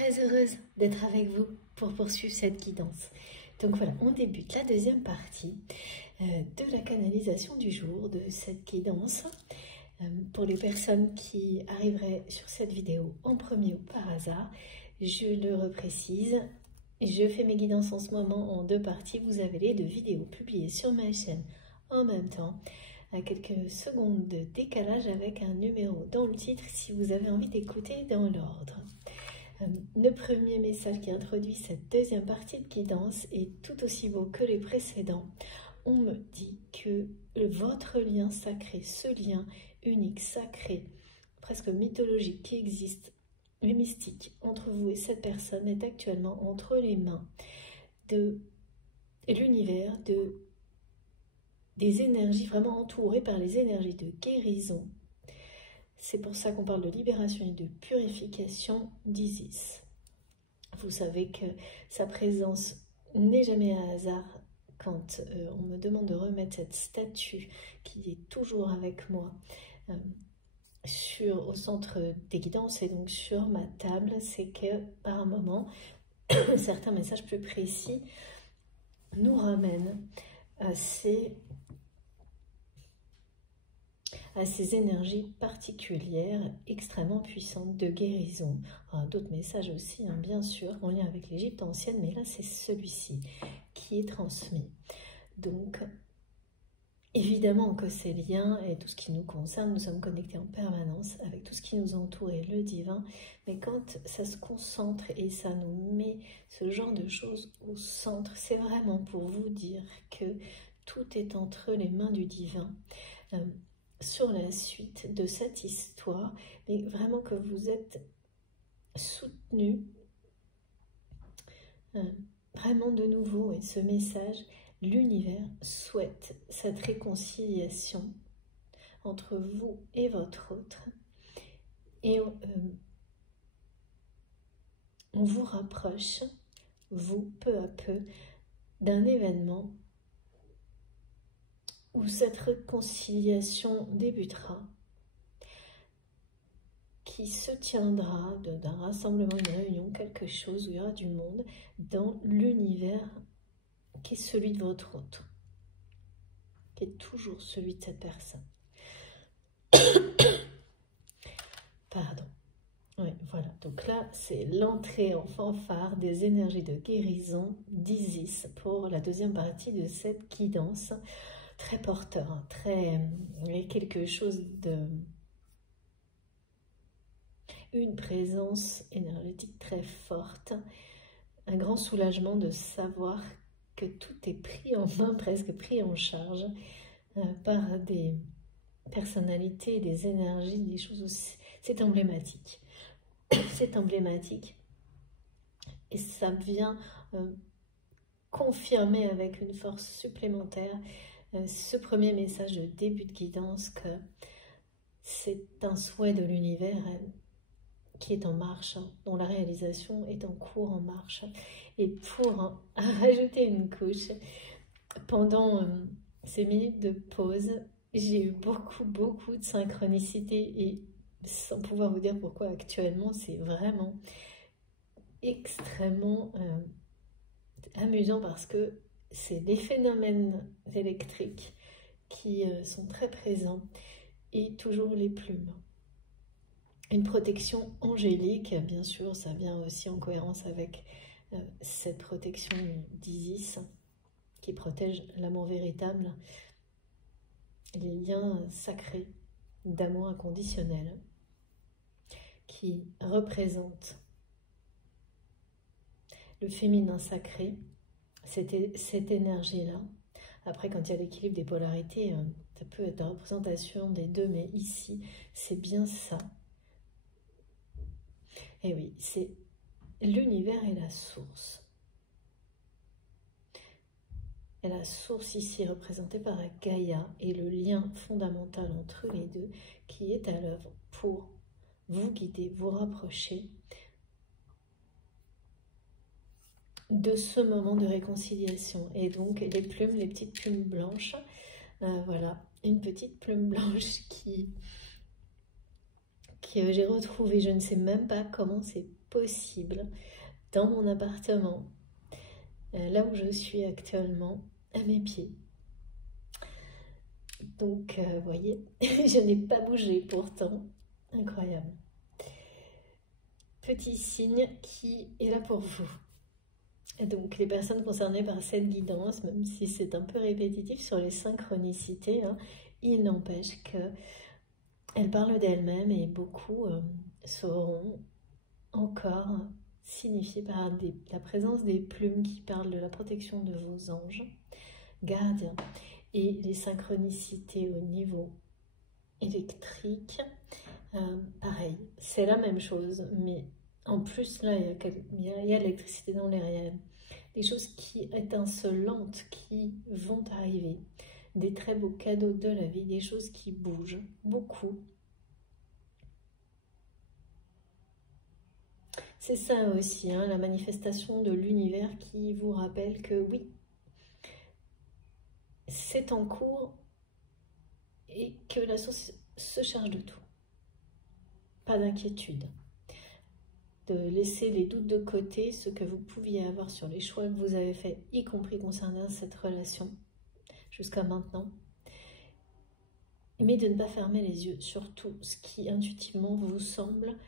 très heureuse d'être avec vous pour poursuivre cette guidance. Donc voilà, on débute la deuxième partie de la canalisation du jour, de cette guidance. Pour les personnes qui arriveraient sur cette vidéo en premier ou par hasard, je le reprécise, je fais mes guidances en ce moment en deux parties. Vous avez les deux vidéos publiées sur ma chaîne en même temps, à quelques secondes de décalage avec un numéro dans le titre si vous avez envie d'écouter dans l'ordre. Le premier message qui introduit cette deuxième partie de guidance est tout aussi beau que les précédents. On me dit que votre lien sacré, ce lien unique, sacré, presque mythologique qui existe, et mystique, entre vous et cette personne est actuellement entre les mains de l'univers, des énergies vraiment entourées par les énergies de guérison. C'est pour ça qu'on parle de libération et de purification d'Isis. Vous savez que sa présence n'est jamais un hasard quand on me demande de remettre cette statue qui est toujours avec moi au centre des guidances et donc sur ma table. C'est que par un moment, certains messages plus précis nous ramènent à ces énergies particulières extrêmement puissantes de guérison. D'autres messages aussi, hein, bien sûr, en lien avec l'Égypte ancienne, mais là c'est celui-ci qui est transmis. Donc, évidemment que ces liens et tout ce qui nous concerne, nous sommes connectés en permanence avec tout ce qui nous entoure et le divin, mais quand ça se concentre et ça nous met ce genre de choses au centre, c'est vraiment pour vous dire que tout est entre les mains du divin. Sur la suite de cette histoire, mais vraiment que vous êtes soutenu vraiment de nouveau, et ce message, l'univers souhaite cette réconciliation entre vous et votre autre, et on vous rapproche, vous, peu à peu, d'un événement où cette réconciliation débutera, qui se tiendra d'un rassemblement, une réunion, quelque chose où il y aura du monde dans l'univers qui est celui de votre autre, qui est toujours celui de cette personne. Pardon. Oui, voilà. Donc là, c'est l'entrée en fanfare des énergies de guérison d'Isis pour la deuxième partie de cette guidance. Très porteur, hein, quelque chose de... une présence énergétique très forte, un grand soulagement de savoir que tout est pris en main, presque pris en charge par des personnalités, des énergies, des choses aussi. C'est emblématique. C'est emblématique. Et ça vient confirmer avec une force supplémentaire ce premier message de début de guidance, que c'est un souhait de l'univers qui est en marche, dont la réalisation est en cours, en marche. Et pour rajouter une couche, pendant ces minutes de pause, j'ai eu beaucoup de synchronicité, et sans pouvoir vous dire pourquoi actuellement, c'est vraiment extrêmement amusant parce que c'est des phénomènes électriques qui sont très présents, et toujours les plumes. Une protection angélique, bien sûr, ça vient aussi en cohérence avec cette protection d'Isis qui protège l'amour véritable, les liens sacrés d'amour inconditionnel qui représentent le féminin sacré, cette énergie-là. Après, quand il y a l'équilibre des polarités, ça peut être la représentation des deux, mais ici, c'est bien ça. Et oui, c'est l'univers et la source. Et la source ici représentée par Gaïa et le lien fondamental entre les deux qui est à l'œuvre pour vous guider, vous rapprocher de ce moment de réconciliation. Et donc les plumes, les petites plumes blanches, voilà, une petite plume blanche que j'ai retrouvée, je ne sais même pas comment c'est possible dans mon appartement, là où je suis actuellement, à mes pieds. Donc, vous voyez, je n'ai pas bougé pourtant. Incroyable. Petit signe qui est là pour vous. Et donc, les personnes concernées par cette guidance, même si c'est un peu répétitif sur les synchronicités, hein, il n'empêche qu'elles parlent d'elles-mêmes et beaucoup seront encore signifiées par la présence des plumes qui parlent de la protection de vos anges gardiens et les synchronicités au niveau électrique. Pareil, c'est la même chose, mais en plus là, il y a l'électricité dans l'air, des choses qui étincelantes qui vont arriver, des très beaux cadeaux de la vie, des choses qui bougent beaucoup. C'est ça aussi, hein, la manifestation de l'univers qui vous rappelle que oui, c'est en cours et que la source se charge de tout. Pas d'inquiétude. De laisser les doutes de côté, ce que vous pouviez avoir sur les choix que vous avez faits, y compris concernant cette relation jusqu'à maintenant. Mais de ne pas fermer les yeux sur tout ce qui intuitivement vous semble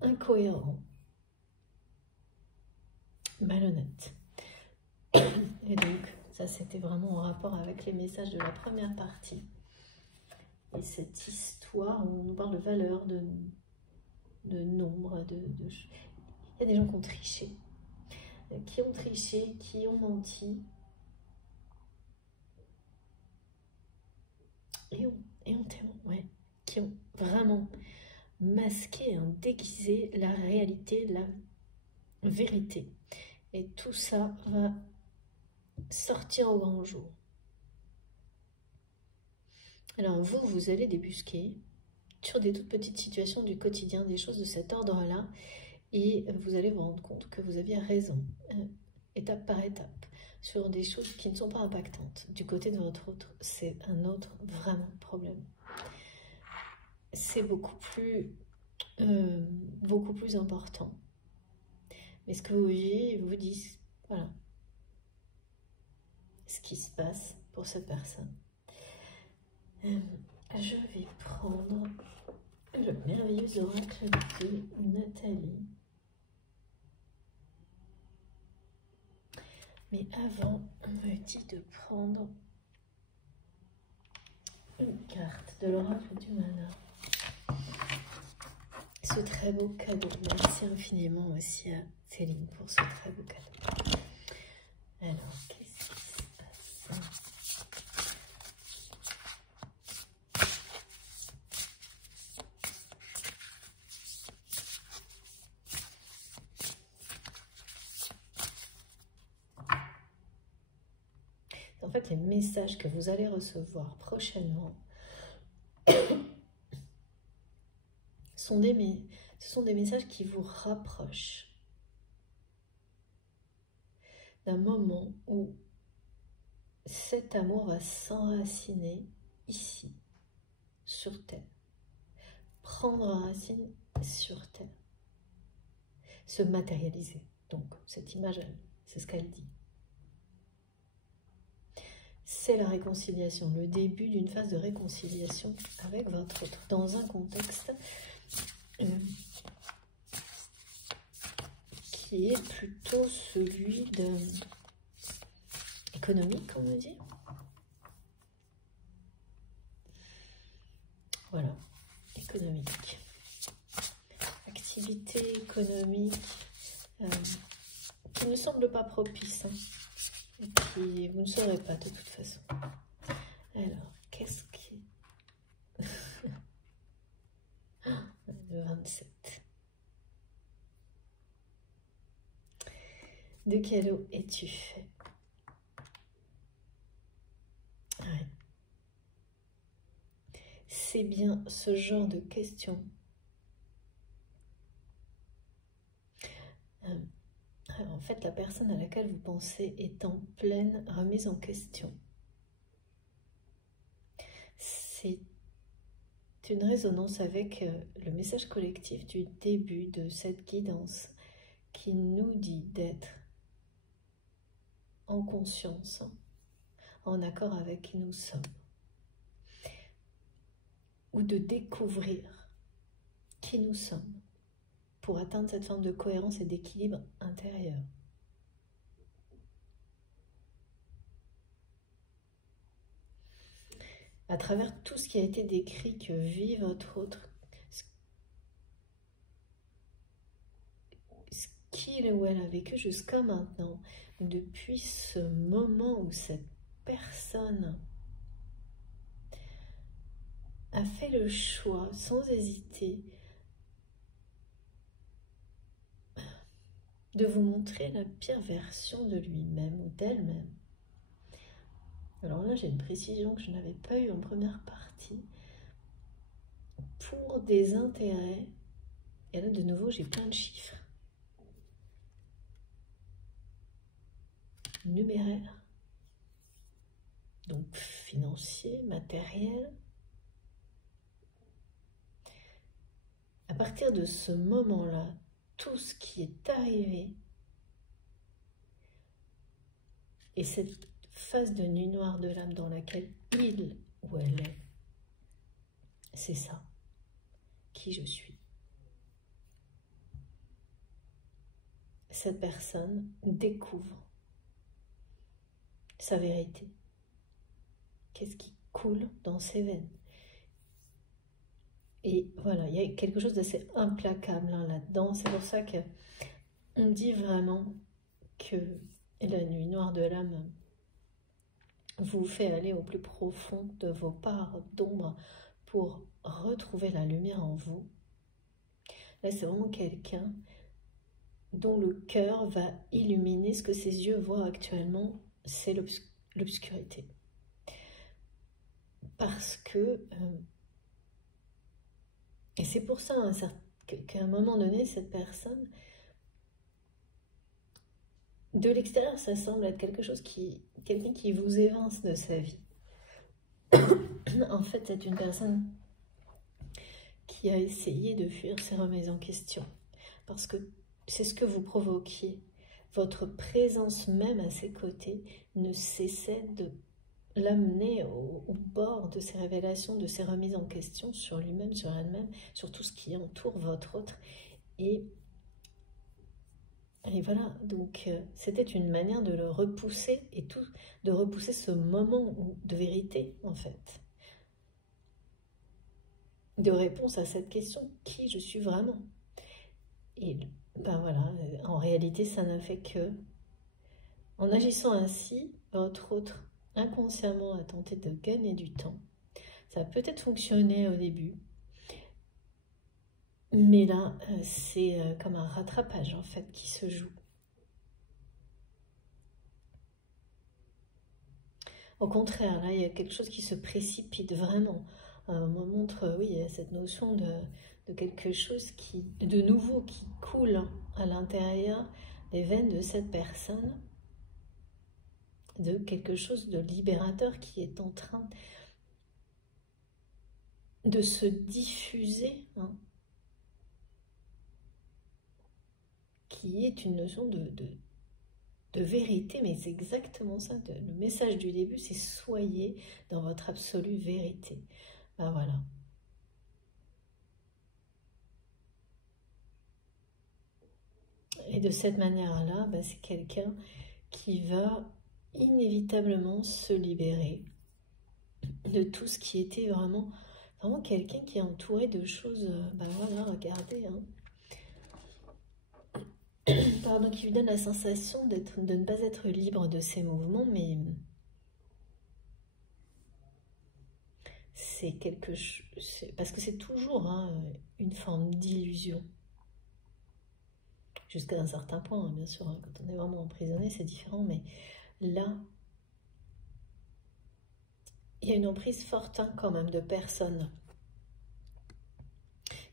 incohérent, malhonnête. Et donc, ça c'était vraiment en rapport avec les messages de la première partie. Et cette histoire où on nous parle de valeur, de nombre, il y a des gens qui ont triché, qui ont menti, qui ont vraiment masqué, hein, déguisé la réalité, la vérité. Et tout ça va sortir au grand jour. Alors vous allez débusquer sur des toutes petites situations du quotidien, des choses de cet ordre-là, et vous allez vous rendre compte que vous aviez raison, étape par étape, sur des choses qui ne sont pas impactantes. Du côté de votre autre, c'est un autre vraiment problème. C'est beaucoup plus important. Mais ce que vous vivez vous dites, voilà, ce qui se passe pour cette personne. Je vais prendre le merveilleux oracle de Nathalie. Mais avant, on me dit de prendre une carte de l'oracle du malheur. Ce très beau cadeau. Merci infiniment aussi à Céline pour ce très beau cadeau. Alors, qu'est-ce qui se passe ? En fait, les messages que vous allez recevoir prochainement ce sont des messages qui vous rapprochent d'un moment où cet amour va s'enraciner ici, sur Terre, prendre racine sur Terre, se matérialiser. Donc, cette image, c'est ce qu'elle dit. C'est la réconciliation, le début d'une phase de réconciliation avec votre autre, dans un contexte qui est plutôt celui de économique, on va dire. Voilà, économique. Activité économique qui ne semble pas propice, hein, et qui vous ne saurez pas de toute façon. Alors, qu'est-ce qui... Le 27. De quelle eau es-tu fait? Ouais. C'est bien ce genre de questions. En fait, la personne à laquelle vous pensez est en pleine remise en question. C'est C'est une résonance avec le message collectif du début de cette guidance qui nous dit d'être en conscience, en accord avec qui nous sommes, ou de découvrir qui nous sommes pour atteindre cette forme de cohérence et d'équilibre intérieur. À travers tout ce qui a été décrit que vit votre autre, ce qu'il ou elle a vécu jusqu'à maintenant, depuis ce moment où cette personne a fait le choix, sans hésiter, de vous montrer la pire version de lui-même ou d'elle-même. Alors là, j'ai une précision que je n'avais pas eue en première partie. Pour des intérêts, et là de nouveau, j'ai plein de chiffres. Numéraires, donc financiers, matériels. À partir de ce moment-là, tout ce qui est arrivé et cette phase de nuit noire de l'âme dans laquelle il ou elle est, c'est ça, qui je suis. Cette personne découvre sa vérité. Qu'est-ce qui coule dans ses veines? Et voilà, il y a quelque chose d'assez implacable là-dedans. C'est pour ça qu'on dit vraiment que la nuit noire de l'âme vous fait aller au plus profond de vos parts d'ombre pour retrouver la lumière en vous. Là, c'est vraiment quelqu'un dont le cœur va illuminer ce que ses yeux voient actuellement, c'est l'obscurité. Parce que, et c'est pour ça qu'à un moment donné, cette personne, de l'extérieur, ça semble être quelqu'un qui vous évince de sa vie. En fait, c'est une personne qui a essayé de fuir ses remises en question. Parce que c'est ce que vous provoquiez. Votre présence même à ses côtés ne cessait de l'amener au bord de ces révélations, de ces remises en question sur lui-même, sur elle-même, sur tout ce qui entoure votre autre. Et voilà, donc c'était une manière de le repousser, et de repousser ce moment de vérité, en fait. De réponse à cette question, qui je suis vraiment? Et ben voilà, en réalité, ça n'a fait que, en agissant ainsi, votre autre inconsciemment a tenté de gagner du temps. Ça a peut-être fonctionné au début, mais là, c'est comme un rattrapage en fait qui se joue. Au contraire, là, il y a quelque chose qui se précipite vraiment. On montre, oui, il y a cette notion de quelque chose de nouveau qui coule à l'intérieur des veines de cette personne, de quelque chose de libérateur qui est en train de se diffuser, hein, qui est une notion de vérité, mais c'est exactement ça. Le message du début, c'est soyez dans votre absolue vérité. Ben voilà. Et de cette manière-là, ben c'est quelqu'un qui va inévitablement se libérer de tout ce qui était vraiment quelqu'un qui est entouré de choses, ben voilà, regardez, hein. Pardon, qui lui donne la sensation de ne pas être libre de ses mouvements, mais c'est quelque chose, parce que c'est toujours hein, une forme d'illusion. Jusqu'à un certain point, hein, bien sûr, hein, quand on est vraiment emprisonné, c'est différent, mais là, il y a une emprise forte hein, quand même de personnes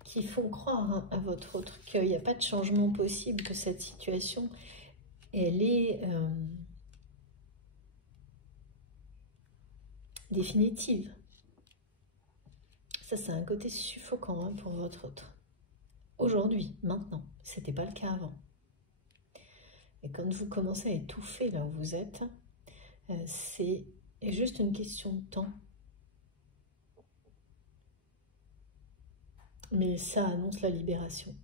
qui font croire hein, à votre autre qu'il n'y a pas de changement possible, que cette situation, elle est définitive. Ça, c'est un côté suffocant hein, pour votre autre. Aujourd'hui, maintenant, c'était pas le cas avant. Et quand vous commencez à étouffer là où vous êtes, c'est juste une question de temps. Mais ça annonce la libération.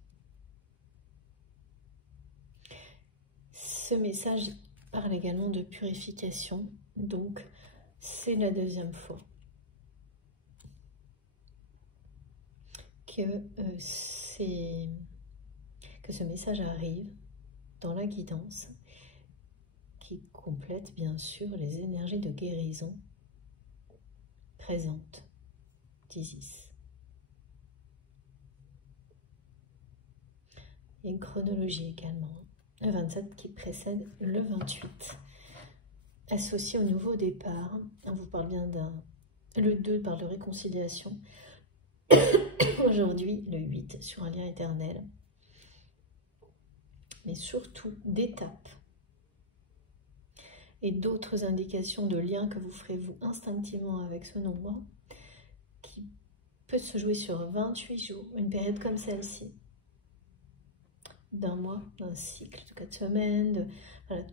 Ce message parle également de purification, donc c'est la deuxième fois que ce message arrive dans la guidance, qui complète bien sûr les énergies de guérison présentes d'Isis. Il y a une chronologie également, le 27 qui précède le 28, associé au nouveau départ. On vous parle bien le 2 parle de réconciliation, aujourd'hui le 8 sur un lien éternel, mais surtout d'étapes et d'autres indications de liens que vous ferez vous instinctivement avec ce nombre, qui peut se jouer sur 28 jours, une période comme celle-ci, d'un mois, d'un cycle de 4 semaines, voilà,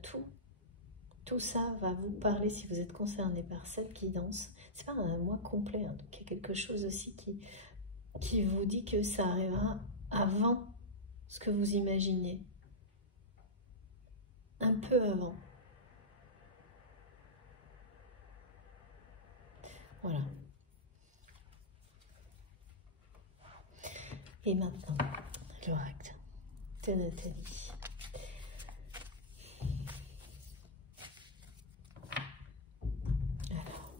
tout ça va vous parler si vous êtes concerné par cette guidance. C'est pas un mois complet, hein, donc il y a quelque chose aussi qui vous dit que ça arrivera avant ce que vous imaginez, un peu avant. Voilà. Et maintenant, l'oracle de Nathalie. Alors,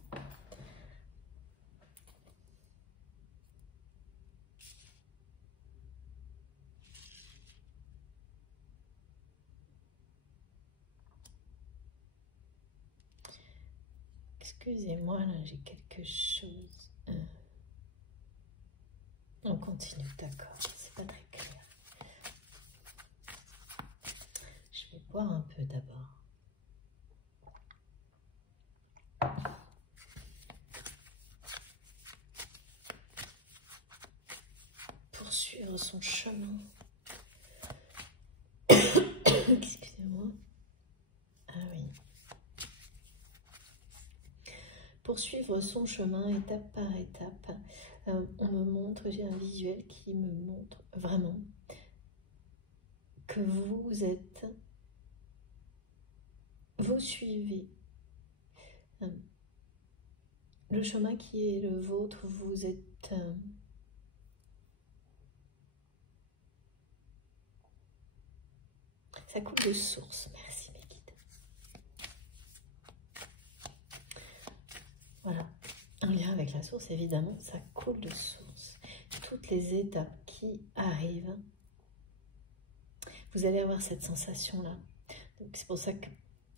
excusez-moi, là j'ai quelque chose. On continue, d'accord, c'est pas très clair. Je vais boire un peu d'abord. Poursuivre son chemin. Excusez-moi. Ah oui. Poursuivre son chemin étape par étape. On me montre, j'ai un visuel qui me montre vraiment que vous suivez le chemin qui est le vôtre, vous êtes ça coule de source, merci mes guides. Voilà, un lien avec la source, évidemment, ça coule de source. Toutes les étapes qui arrivent, vous allez avoir cette sensation-là. Donc c'est pour ça que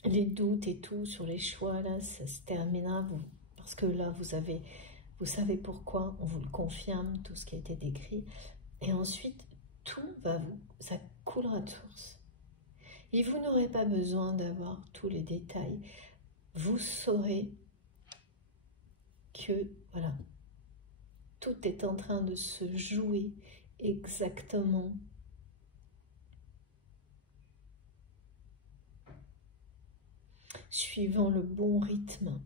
les doutes et tout sur les choix, là, ça se terminera, parce que là, vous savez pourquoi, on vous le confirme, tout ce qui a été décrit. Et ensuite, ça coulera de source. Et vous n'aurez pas besoin d'avoir tous les détails. Vous saurez que, voilà, tout est en train de se jouer exactement suivant le bon rythme.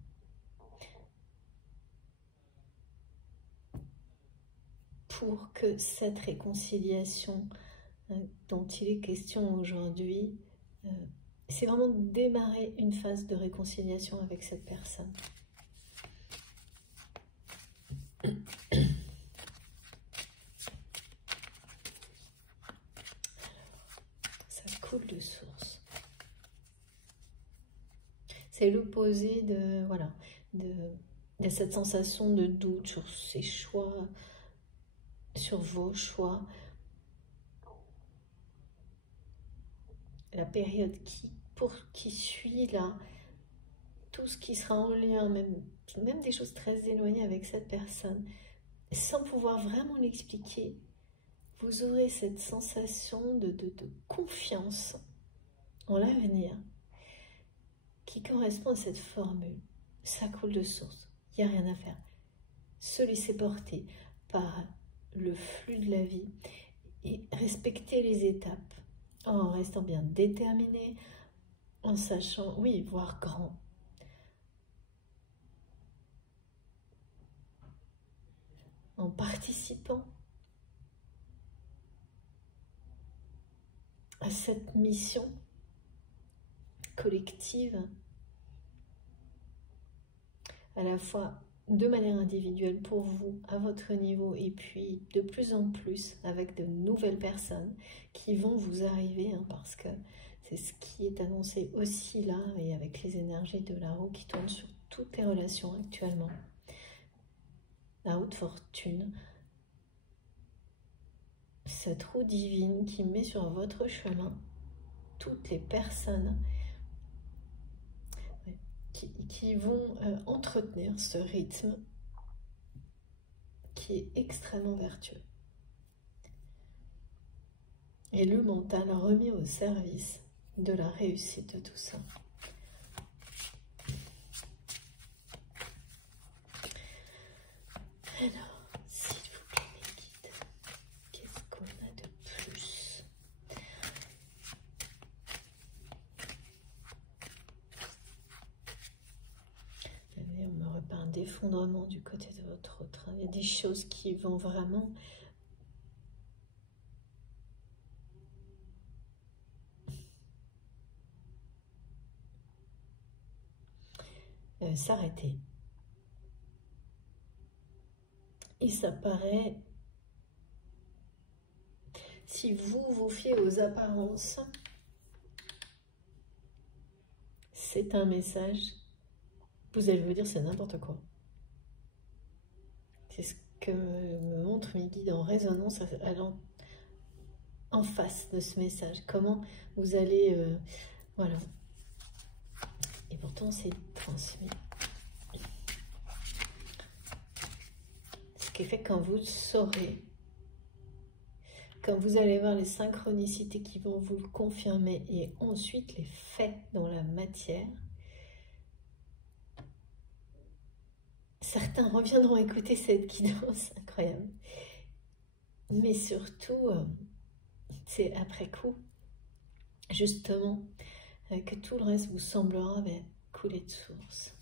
Pour que cette réconciliation dont il est question aujourd'hui, c'est vraiment démarrer une phase de réconciliation avec cette personne. Ça coule de source. C'est l'opposé de, voilà, de cette sensation de doute sur ses choix, sur vos choix. La période qui suit là, tout ce qui sera en lien, même des choses très éloignées avec cette personne, sans pouvoir vraiment l'expliquer, vous aurez cette sensation de confiance en l'avenir qui correspond à cette formule. Ça coule de source, il n'y a rien à faire. Se laisser porter, par le flux de la vie et respecter les étapes en restant bien déterminé, en sachant, oui, voir grand. En participant à cette mission collective, à la fois de manière individuelle pour vous, à votre niveau, et puis de plus en plus avec de nouvelles personnes qui vont vous arriver, hein, parce que c'est ce qui est annoncé aussi là, et avec les énergies de la roue qui tournent sur toutes les relations actuellement. La roue de fortune, cette roue divine qui met sur votre chemin toutes les personnes qui vont entretenir ce rythme qui est extrêmement vertueux. Et le mental remis au service de la réussite de tout ça. Alors, s'il vous plaît, mes guides, qu'est-ce qu'on a de plus? On me repeint d'effondrement du côté de votre autre. Il y a des choses qui vont vraiment s'arrêter. Et ça paraît, si vous vous fiez aux apparences, c'est un message, vous allez me dire c'est n'importe quoi. C'est ce que me montrent mes guides en résonance allant en face de ce message. Comment vous allez... voilà. Et pourtant, c'est transmis. Ce qui fait que quand vous saurez, quand vous allez voir les synchronicités qui vont vous le confirmer et ensuite les faits dans la matière, certains reviendront écouter cette guidance incroyable. Mais surtout, c'est après coup, justement, que tout le reste vous semblera couler de source.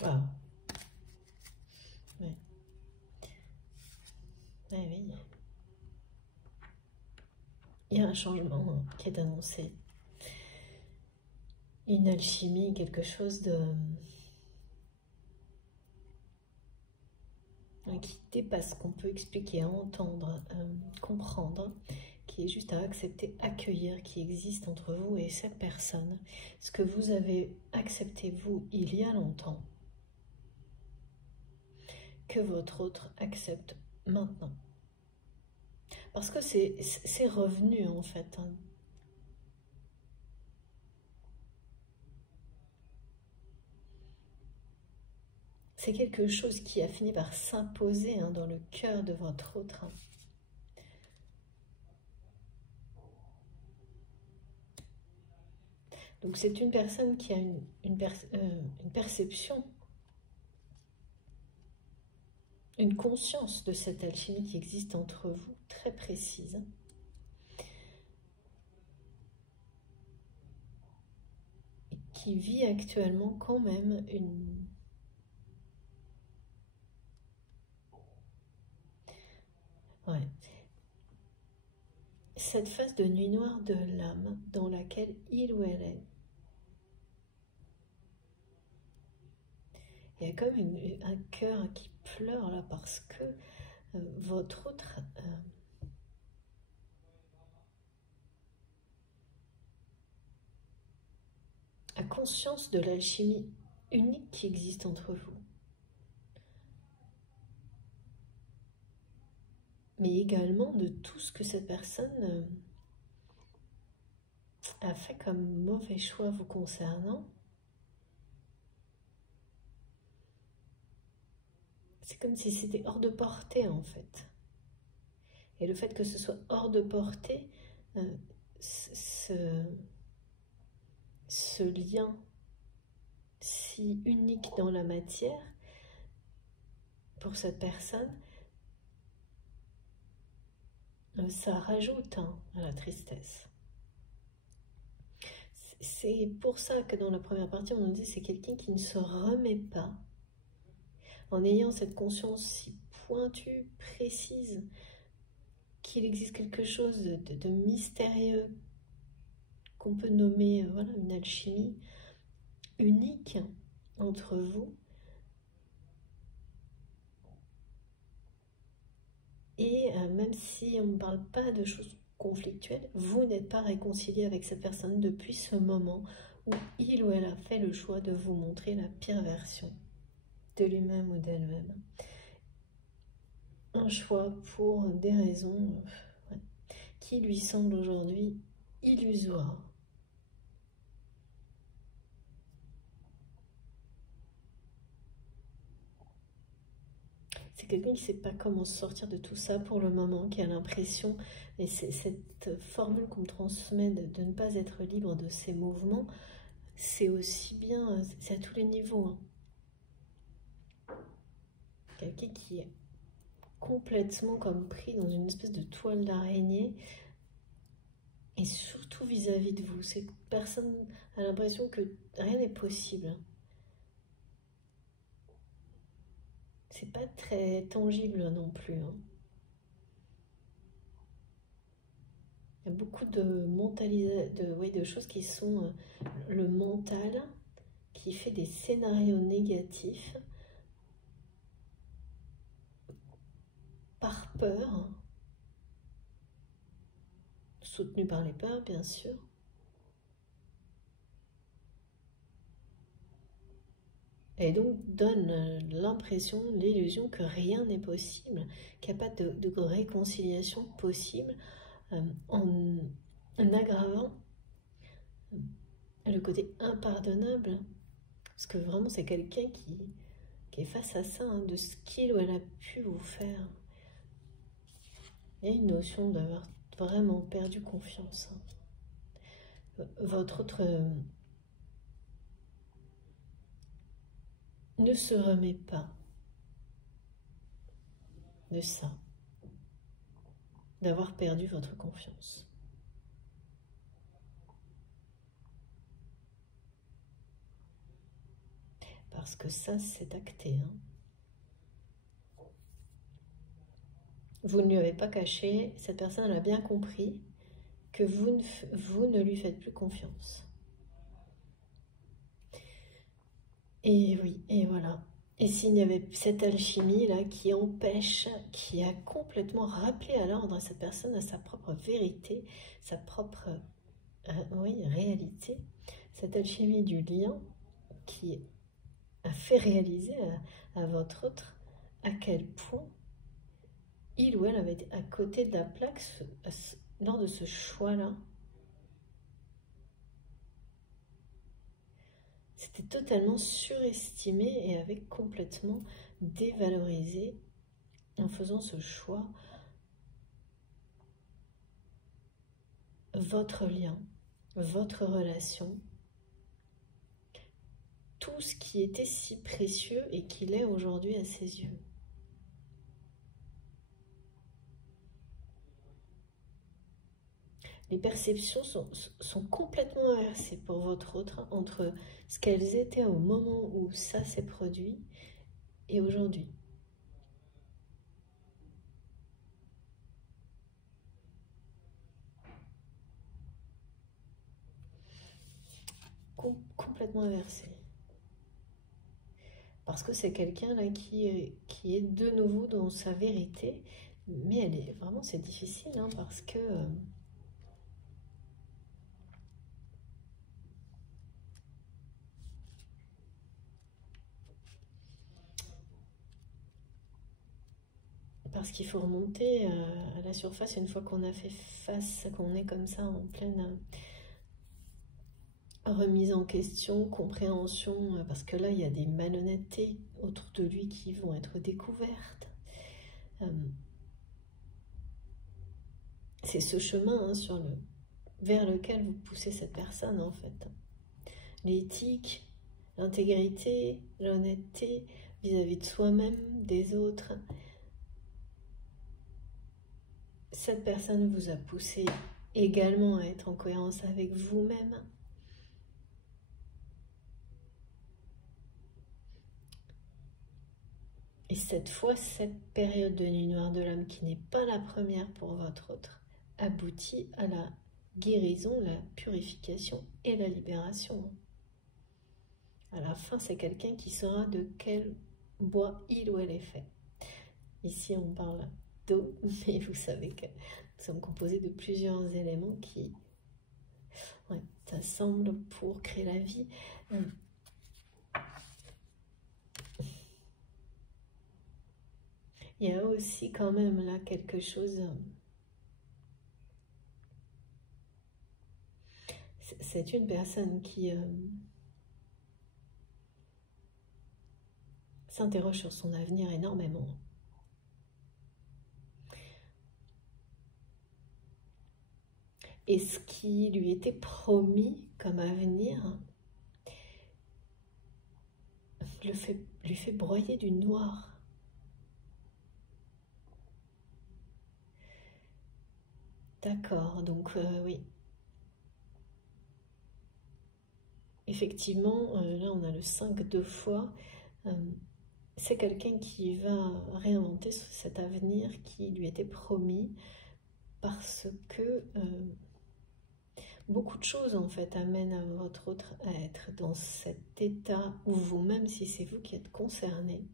Waouh. Ouais. Ouais, oui. Il y a un changement qui est annoncé. Une alchimie, quelque chose de... qui dépasse ce qu'on peut expliquer, entendre, comprendre, qui est juste à accepter, accueillir, qui existe entre vous et cette personne. Ce que vous avez accepté, vous, il y a longtemps, que votre autre accepte maintenant. Parce que c'est revenu, en fait. Hein. C'est quelque chose qui a fini par s'imposer, hein, dans le cœur de votre autre. Hein. Donc c'est une personne qui a une perception, une conscience de cette alchimie qui existe entre vous, très précise. Et qui vit actuellement quand même ouais. Cette phase de nuit noire de l'âme dans laquelle il ou elle est. Il y a comme un cœur qui pleure là parce que votre autre a conscience de l'alchimie unique qui existe entre vous. Mais également de tout ce que cette personne a fait comme mauvais choix vous concernant. C'est comme si c'était hors de portée, en fait. Et le fait que ce soit hors de portée, ce lien si unique dans la matière, pour cette personne, ça rajoute à la tristesse. C'est pour ça que dans la première partie, on nous dit que c'est quelqu'un qui ne se remet pas, en ayant cette conscience si pointue, précise, qu'il existe quelque chose de mystérieux qu'on peut nommer voilà, une alchimie unique entre vous. Et même si on ne parle pas de choses conflictuelles, vous n'êtes pas réconcilié avec cette personne depuis ce moment où il ou elle a fait le choix de vous montrer la pire version de lui-même ou d'elle-même. Un choix pour des raisons qui lui semblent aujourd'hui illusoires. C'est quelqu'un qui ne sait pas comment sortir de tout ça pour le moment, qui a l'impression, et c'est cette formule qu'on me transmet de ne pas être libre de ses mouvements, c'est aussi bien, c'est à tous les niveaux. Quelqu'un qui est complètement comme pris dans une espèce de toile d'araignée, et surtout vis-à-vis de vous. Cette personne a l'impression que rien n'est possible. C'est pas très tangible non plus. Il y a beaucoup de choses qui sont le mental, qui fait des scénarios négatifs par peur, soutenu par les peurs bien sûr, et donc donne l'impression, l'illusion que rien n'est possible, qu'il n'y a pas de réconciliation possible, en aggravant le côté impardonnable, parce que vraiment c'est quelqu'un qui est face à ça, de ce qu'il ou elle a pu vous faire. Il y a une notion d'avoir vraiment perdu confiance. Votre autre ne se remet pas de ça, d'avoir perdu votre confiance. Parce que ça, c'est acté. Vous ne lui avez pas caché, cette personne a bien compris que vous ne lui faites plus confiance. Et oui, et voilà. Et s'il y avait cette alchimie-là qui empêche, qui a complètement rappelé à l'ordre cette personne à sa propre vérité, sa propre réalité, cette alchimie du lien qui a fait réaliser à votre autre à quel point il ou elle avait été à côté de la plaque lors de ce choix-là. C'était totalement surestimé et avait complètement dévalorisé en faisant ce choix votre lien, votre relation, tout ce qui était si précieux et qui l'est aujourd'hui à ses yeux. Les perceptions sont complètement inversées pour votre autre entre ce qu'elles étaient au moment où ça s'est produit et aujourd'hui. Complètement inversé. Parce que c'est quelqu'un là qui est de nouveau dans sa vérité, mais elle est vraiment, c'est difficile parce que parce qu'il faut remonter à la surface une fois qu'on a fait face, qu'on est comme ça en pleine remise en question, compréhension, parce que là il y a des malhonnêtetés autour de lui qui vont être découvertes. C'est ce chemin vers lequel vous poussez cette personne en fait. l'éthique, l'intégrité, l'honnêteté vis-à-vis de soi-même, des autres. Cette personne vous a poussé également à être en cohérence avec vous-même. Et cette fois, cette période de nuit noire de l'âme, qui n'est pas la première pour votre autre, aboutit à la guérison, la purification et la libération. À la fin, c'est quelqu'un qui saura de quel bois il ou elle est fait. Ici, on parle d'eau, mais vous savez que nous sommes composés de plusieurs éléments qui s'assemblent pour créer la vie. Il y a aussi quand même là quelque chose, c'est une personne qui s'interroge sur son avenir énormément. Et ce qui lui était promis comme avenir lui fait broyer du noir. D'accord, donc oui. Effectivement, là on a le 5 deux fois. C'est quelqu'un qui va réinventer cet avenir qui lui était promis parce que beaucoup de choses en fait amènent à votre autre à être dans cet état où vous-même, si c'est vous qui êtes concerné,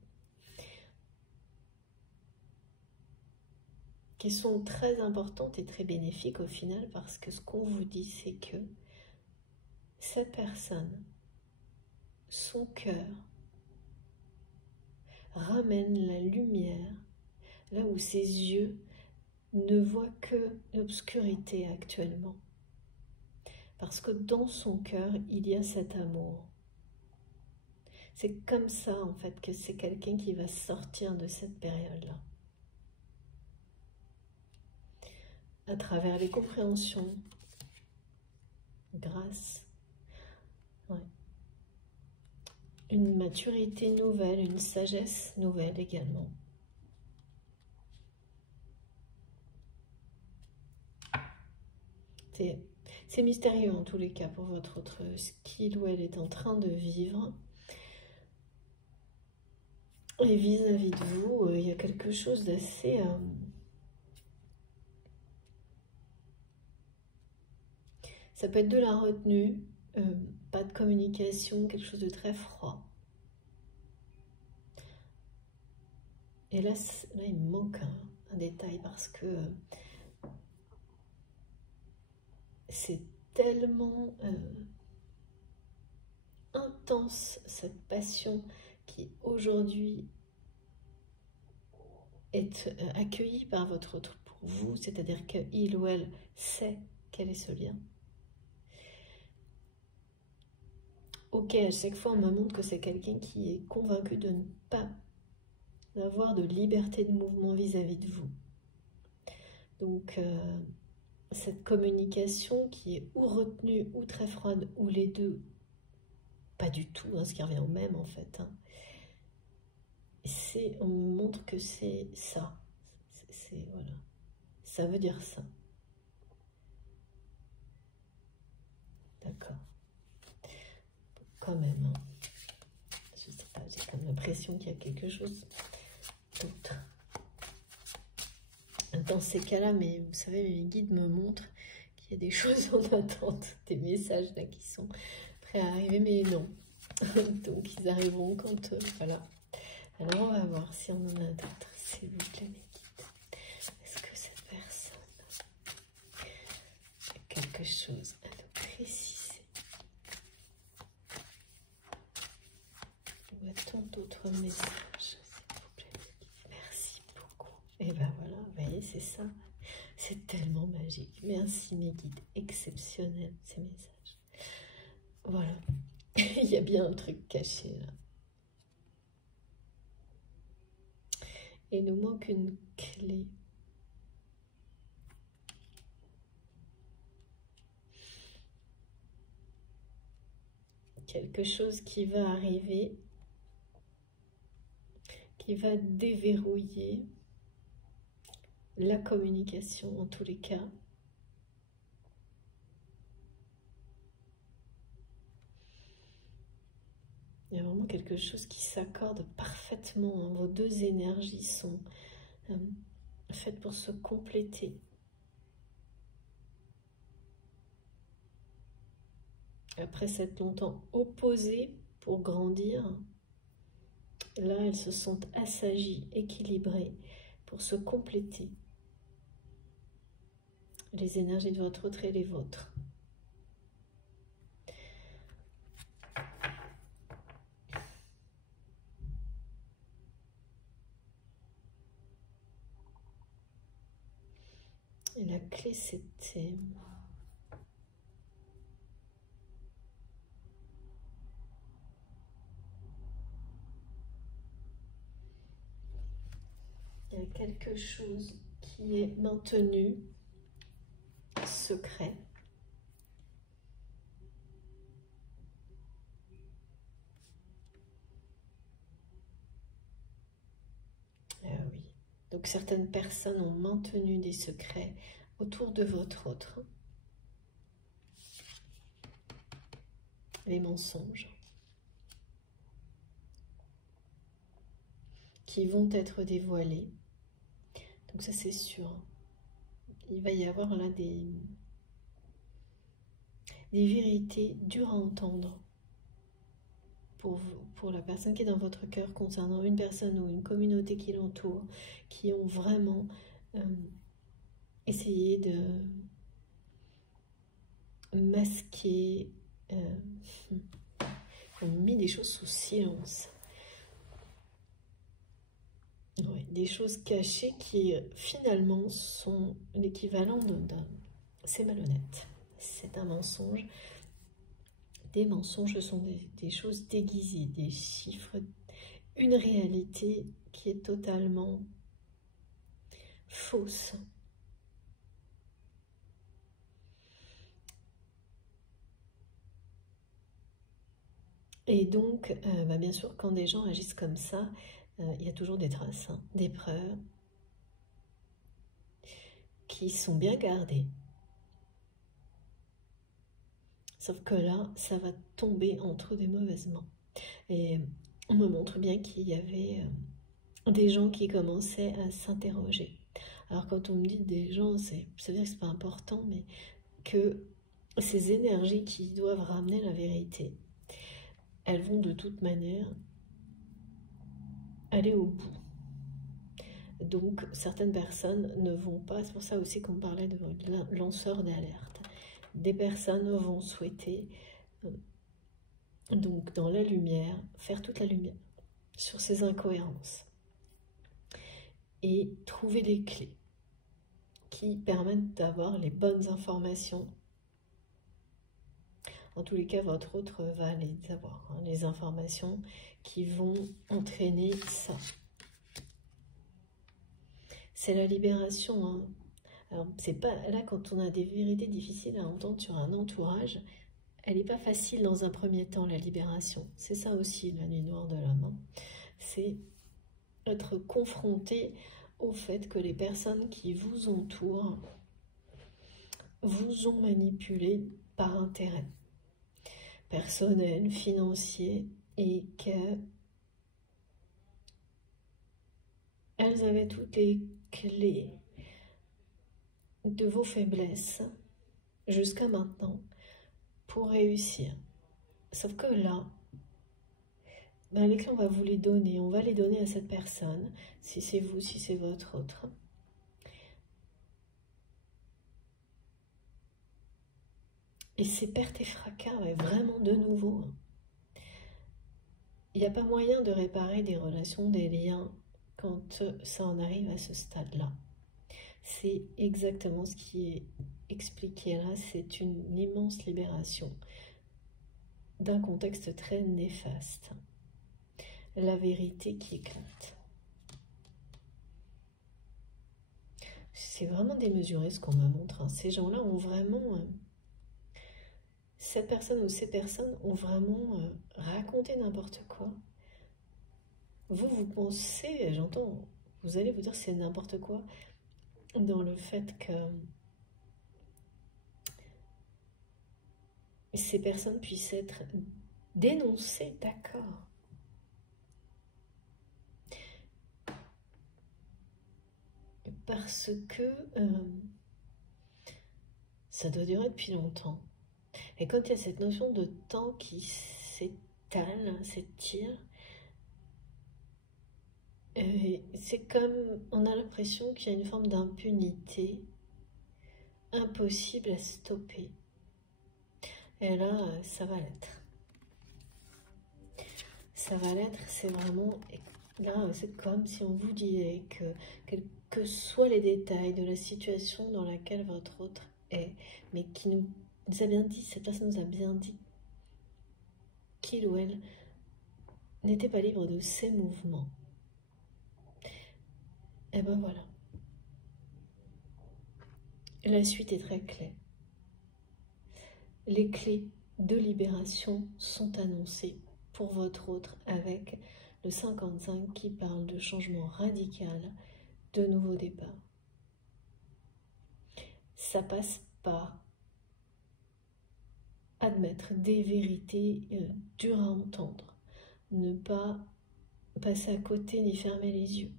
qui sont très importantes et très bénéfiques au final, parce que ce qu'on vous dit, c'est que cette personne, son cœur, ramène la lumière là où ses yeux ne voient que l'obscurité actuellement. Parce que dans son cœur, il y a cet amour. C'est comme ça en fait que c'est quelqu'un qui va sortir de cette période-là. À travers les compréhensions, grâce, une maturité nouvelle, une sagesse nouvelle également. C'est mystérieux en tous les cas pour votre autre, ce qu'il ou elle est en train de vivre. Et vis-à-vis de vous, il y a quelque chose d'assez... ça peut être de la retenue, pas de communication, quelque chose de très froid. Et là il me manque un détail parce que c'est tellement intense cette passion qui aujourd'hui est accueillie par votre autre pour vous, c'est-à-dire qu'il ou elle sait quel est ce lien. Ok, à chaque fois on me montre que c'est quelqu'un qui est convaincu de ne pas avoir de liberté de mouvement vis-à-vis de vous. Donc cette communication qui est ou retenue ou très froide, ou les deux, pas du tout, hein, ce qui revient au même en fait. Hein. On me montre que c'est ça. Voilà. Ça veut dire ça. D'accord. Quand même. Hein. Je sais pas, j'ai comme l'impression qu'il y a quelque chose d'autre. Dans ces cas-là, mais vous savez, mes guides me montrent qu'il y a des choses en attente, des messages là qui sont prêts à arriver, mais non. Donc ils arriveront quand... voilà. Alors on va voir si on en a d'autres, s'il vous plaît, mes guides. Est-ce que cette personne a quelque chose à nous préciser? Ou a-t-on d'autres messages, s'il vous plaît, mes guides? Merci beaucoup. Et ben voilà, vous voyez, c'est ça. C'est tellement magique. Merci mes guides, exceptionnels ces messages. Voilà. Il y a bien un truc caché là. Et il nous manque une clé. quelque chose qui va arriver, qui va déverrouiller la communication en tous les cas. Il y a vraiment quelque chose qui s'accorde parfaitement. Vos deux énergies sont faites pour se compléter. Après s'être longtemps opposées pour grandir, là elles se sont assagies, équilibrées pour se compléter. Les énergies de votre autre et les vôtres. Et la clé, c'était... Il y a quelque chose qui est maintenu, secret. Ah oui. Donc certaines personnes ont maintenu des secrets autour de votre autre. Les mensonges. Qui vont être dévoilés. Donc ça c'est sûr. Il va y avoir là des vérités dures à entendre pour vous, pour la personne qui est dans votre cœur concernant une personne ou une communauté qui l'entoure, qui ont vraiment essayé de masquer, ont mis des choses sous silence. Ouais, des choses cachées qui finalement sont l'équivalent d'un... C'est malhonnête, c'est un mensonge. Des mensonges sont des choses déguisées, des chiffres, une réalité qui est totalement fausse. Et donc, bien sûr, quand des gens agissent comme ça, il y a toujours des traces, hein, des preuves qui sont bien gardées. Sauf que là, ça va tomber entre des mauvaises mains. Et on me montre bien qu'il y avait des gens qui commençaient à s'interroger. Alors quand on me dit des gens, ça veut dire que c'est pas important, mais que ces énergies qui doivent ramener la vérité, elles vont de toute manière aller au bout. Donc certaines personnes ne vont pas, c'est pour ça aussi qu'on parlait de lanceurs d'alerte. Des personnes vont souhaiter, donc dans la lumière, faire toute la lumière sur ces incohérences et trouver des clés qui permettent d'avoir les bonnes informations. En tous les cas, votre autre va les avoir, hein, les informations qui vont entraîner ça. C'est la libération. Hein. Alors, c'est pas là quand on a des vérités difficiles à entendre sur un entourage, elle n'est pas facile dans un premier temps, la libération. C'est ça aussi, la nuit noire de l'âme. Hein. C'est être confronté au fait que les personnes qui vous entourent vous ont manipulé par intérêt personnel, financier, et qu'elles avaient toutes les clés de vos faiblesses jusqu'à maintenant pour réussir. Sauf que là, les clés, on va vous les donner, on va les donner à cette personne, si c'est vous, si c'est votre autre. Et c'est perte et fracas, ouais, vraiment de nouveau. Il n'y a pas moyen de réparer des relations, des liens, quand ça en arrive à ce stade-là. C'est exactement ce qui est expliqué là, c'est une immense libération d'un contexte très néfaste. La vérité qui éclate. C'est vraiment démesuré ce qu'on me montre. Hein. Ces gens-là ont vraiment... cette personne ou ces personnes ont vraiment raconté n'importe quoi. Vous pensez, j'entends, vous allez vous dire c'est n'importe quoi, dans le fait que ces personnes puissent être dénoncées, d'accord. Parce que ça doit durer depuis longtemps. Et quand il y a cette notion de temps qui s'étale, s'étire, c'est comme on a l'impression qu'il y a une forme d'impunité impossible à stopper. Et là, ça va l'être. Ça va l'être, c'est vraiment... Là, c'est comme si on vous disait que, quels que soient les détails de la situation dans laquelle votre autre est, mais qui nous a bien dit, cette personne nous a bien dit qu'il ou elle n'était pas libre de ses mouvements. Et ben voilà. La suite est très claire. Les clés de libération sont annoncées pour votre autre avec le 55 qui parle de changement radical, de nouveau départ. Ça passe par admettre des vérités dures à entendre, ne pas passer à côté ni fermer les yeux.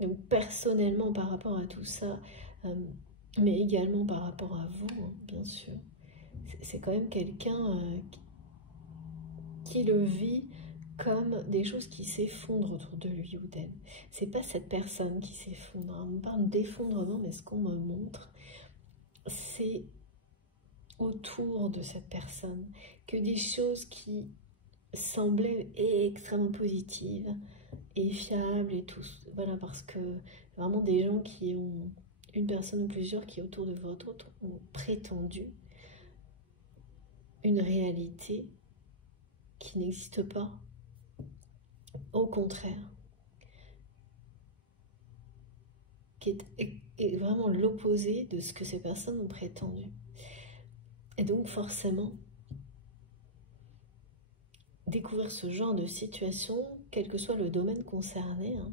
Donc personnellement par rapport à tout ça, mais également par rapport à vous, hein, bien sûr, c'est quand même quelqu'un qui le vit comme des choses qui s'effondrent autour de lui ou d'elle. C'est pas cette personne qui s'effondre. On parle d'effondrement, mais ce qu'on me montre, c'est autour de cette personne que des choses qui semblaient extrêmement positives et fiables et tout. Voilà, parce que vraiment des gens qui ont une personne ou plusieurs qui autour de votre autre ont prétendu une réalité qui n'existe pas. Au contraire, qui est vraiment l'opposé de ce que ces personnes ont prétendu. Et donc forcément, découvrir ce genre de situation, quel que soit le domaine concerné, hein,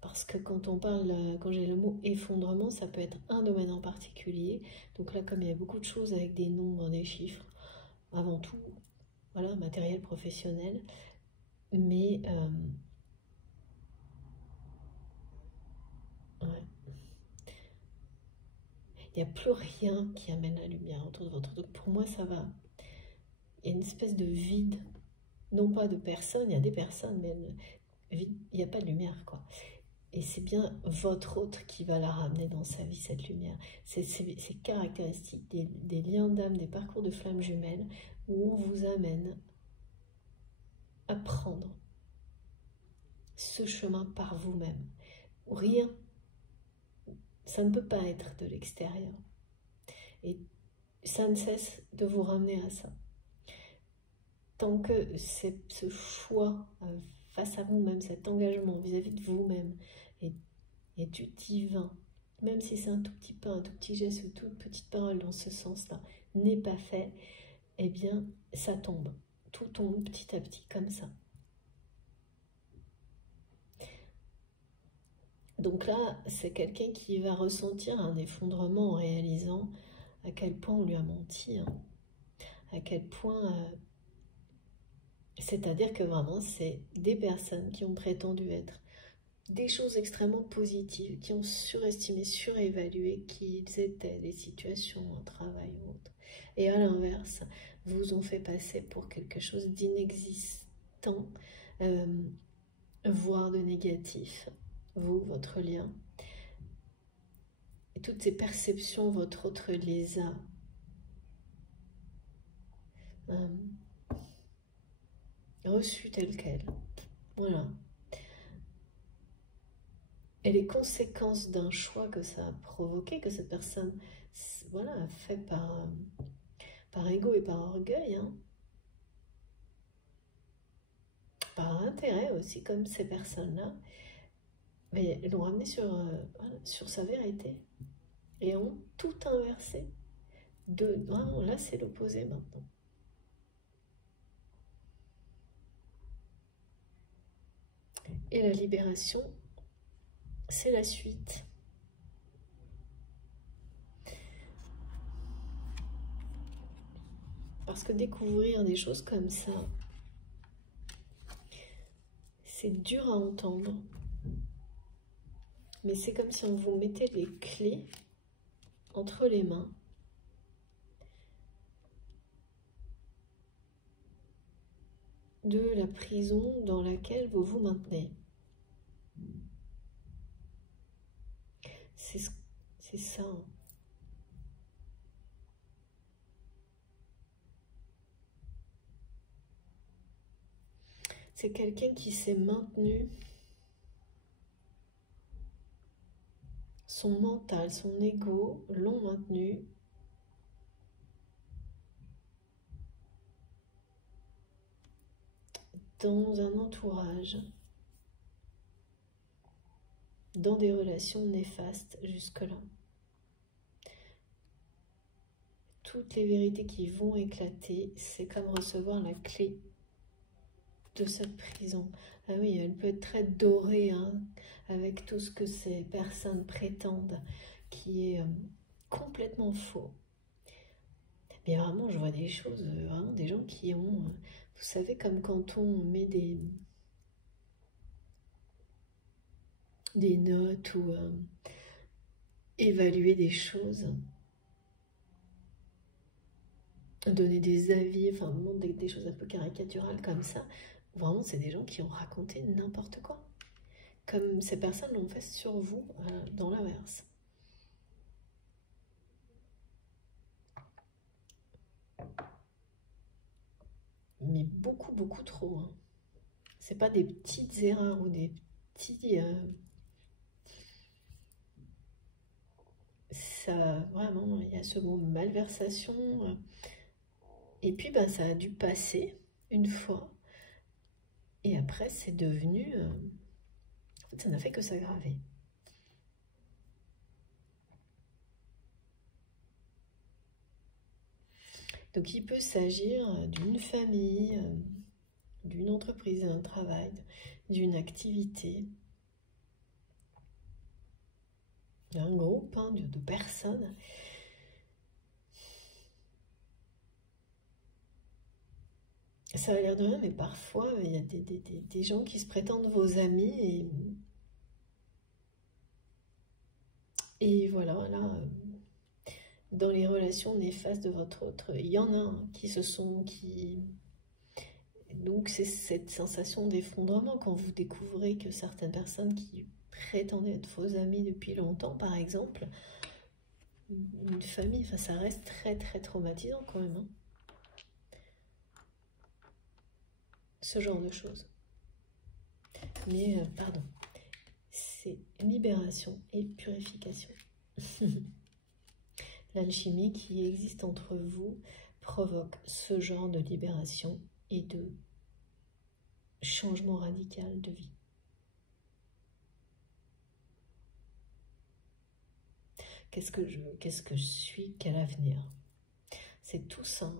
parce que quand on parle, quand j'ai le mot effondrement, ça peut être un domaine en particulier. Donc là, comme il y a beaucoup de choses avec des nombres, des chiffres, avant tout, voilà, matériel professionnel, mais ouais. Il n'y a plus rien qui amène la lumière autour de votre... Donc pour moi, ça va. Il y a une espèce de vide, non pas de personnes, il y a des personnes, mais vide, il n'y a pas de lumière, quoi. Et c'est bien votre autre qui va la ramener dans sa vie, cette lumière. C'est caractéristiques des liens d'âme, des parcours de flammes jumelles, où on vous amène à prendre ce chemin par vous-même. Rien, ça ne peut pas être de l'extérieur. Et ça ne cesse de vous ramener à ça. Tant que ce choix face à vous-même, cet engagement vis-à-vis de vous-même et du divin, même si c'est un tout petit pas, un tout petit geste, une toute petite parole dans ce sens-là, n'est pas fait, eh bien, ça tombe. Tout tombe petit à petit, comme ça. Donc là, c'est quelqu'un qui va ressentir un effondrement en réalisant à quel point on lui a menti, hein. À quel point... c'est-à-dire que vraiment, c'est des personnes qui ont prétendu être des choses extrêmement positives, qui ont surestimé, surévalué qui ils étaient, les situations, un travail ou autre. Et à l'inverse, vous ont fait passer pour quelque chose d'inexistant, voire de négatif. Vous, votre lien. Et toutes ces perceptions, votre autre les a reçues telles quelles. Voilà. Et les conséquences d'un choix que ça a provoqué, que cette personne voilà, a fait par ego et par orgueil, hein, par intérêt aussi, comme ces personnes-là, mais elles l'ont ramené sur sa vérité. et ont tout inversé. Vraiment, là, c'est l'opposé maintenant. Et la libération, c'est la suite. Parce que découvrir des choses comme ça, c'est dur à entendre. Mais c'est comme si on vous mettait les clés entre les mains. De la prison dans laquelle vous vous maintenez. C'est ça. C'est quelqu'un qui s'est maintenu. Son mental, son ego l'ont maintenu. Dans un entourage, dans des relations néfastes jusque-là. Toutes les vérités qui vont éclater, c'est comme recevoir la clé de cette prison. Ah oui, elle peut être très dorée, hein, avec tout ce que ces personnes prétendent, qui est complètement faux. Mais vraiment, je vois des choses, vraiment des gens qui ont, vous savez, comme quand on met des notes ou évaluer des choses, donner des avis, enfin vraiment des choses un peu caricaturales comme ça. Vraiment, c'est des gens qui ont raconté n'importe quoi. Comme ces personnes l'ont fait sur vous, dans l'inverse. Mais beaucoup, beaucoup trop. Hein. C'est pas des petites erreurs ou des petits... ça, vraiment, il y a ce mot malversation. Et puis, ben, ça a dû passer une fois. Et après, c'est devenu... en fait, ça n'a fait que s'aggraver. Donc, il peut s'agir d'une famille, d'une entreprise, d'un travail, d'une activité, d'un groupe, hein, de personnes. Ça a l'air de rien, mais parfois, il y a des gens qui se prétendent vos amis et voilà, là, dans les relations néfastes de votre autre, il y en a qui se sont... Donc c'est cette sensation d'effondrement quand vous découvrez que certaines personnes qui prétendaient être vos amis depuis longtemps, par exemple, une famille, enfin, ça reste très très traumatisant quand même. Hein. Ce genre de choses. Mais, pardon, c'est libération et purification. L'alchimie qui existe entre vous provoque ce genre de libération et de changement radical de vie. Qu'est-ce que je suis, quel avenir? C'est tout ça.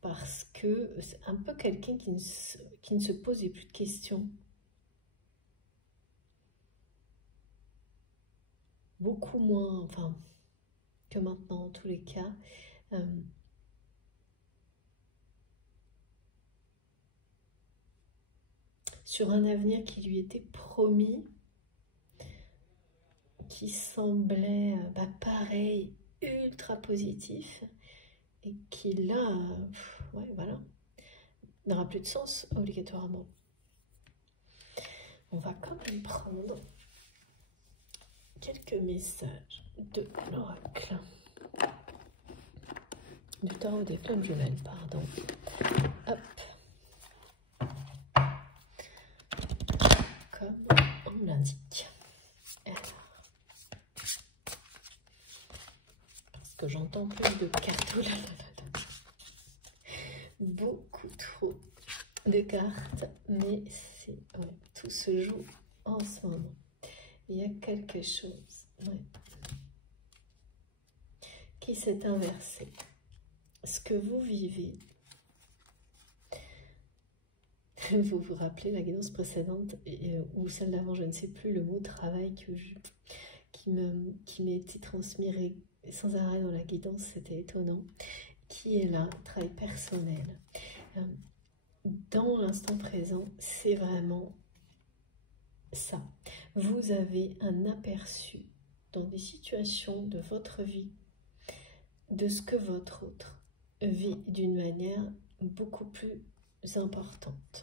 Parce que c'est un peu quelqu'un qui ne se posait plus de questions. Beaucoup moins, enfin, que maintenant en tous les cas. Sur un avenir qui lui était promis, qui semblait pareil, ultra positif, et qui là, ouais, voilà, n'aura plus de sens obligatoirement. On va quand même prendre quelques messages de l'oracle. Du tarot des flammes jumelles, pardon. Hop. Comme on l'indique. Alors. Parce que j'entends plus de cartes. Oh là là là là. Beaucoup trop de cartes. Mais c'est, ouais, tout se joue en ce moment. Il y a quelque chose, ouais, qui s'est inversé. Ce que vous vivez, vous vous rappelez la guidance précédente ou celle d'avant, je ne sais plus, le mot travail qui m'a été transmis sans arrêt dans la guidance, c'était étonnant. Qui est là, travail personnel. Dans l'instant présent, c'est vraiment ça. Vous avez un aperçu dans des situations de votre vie, de ce que votre autre vit d'une manière beaucoup plus importante.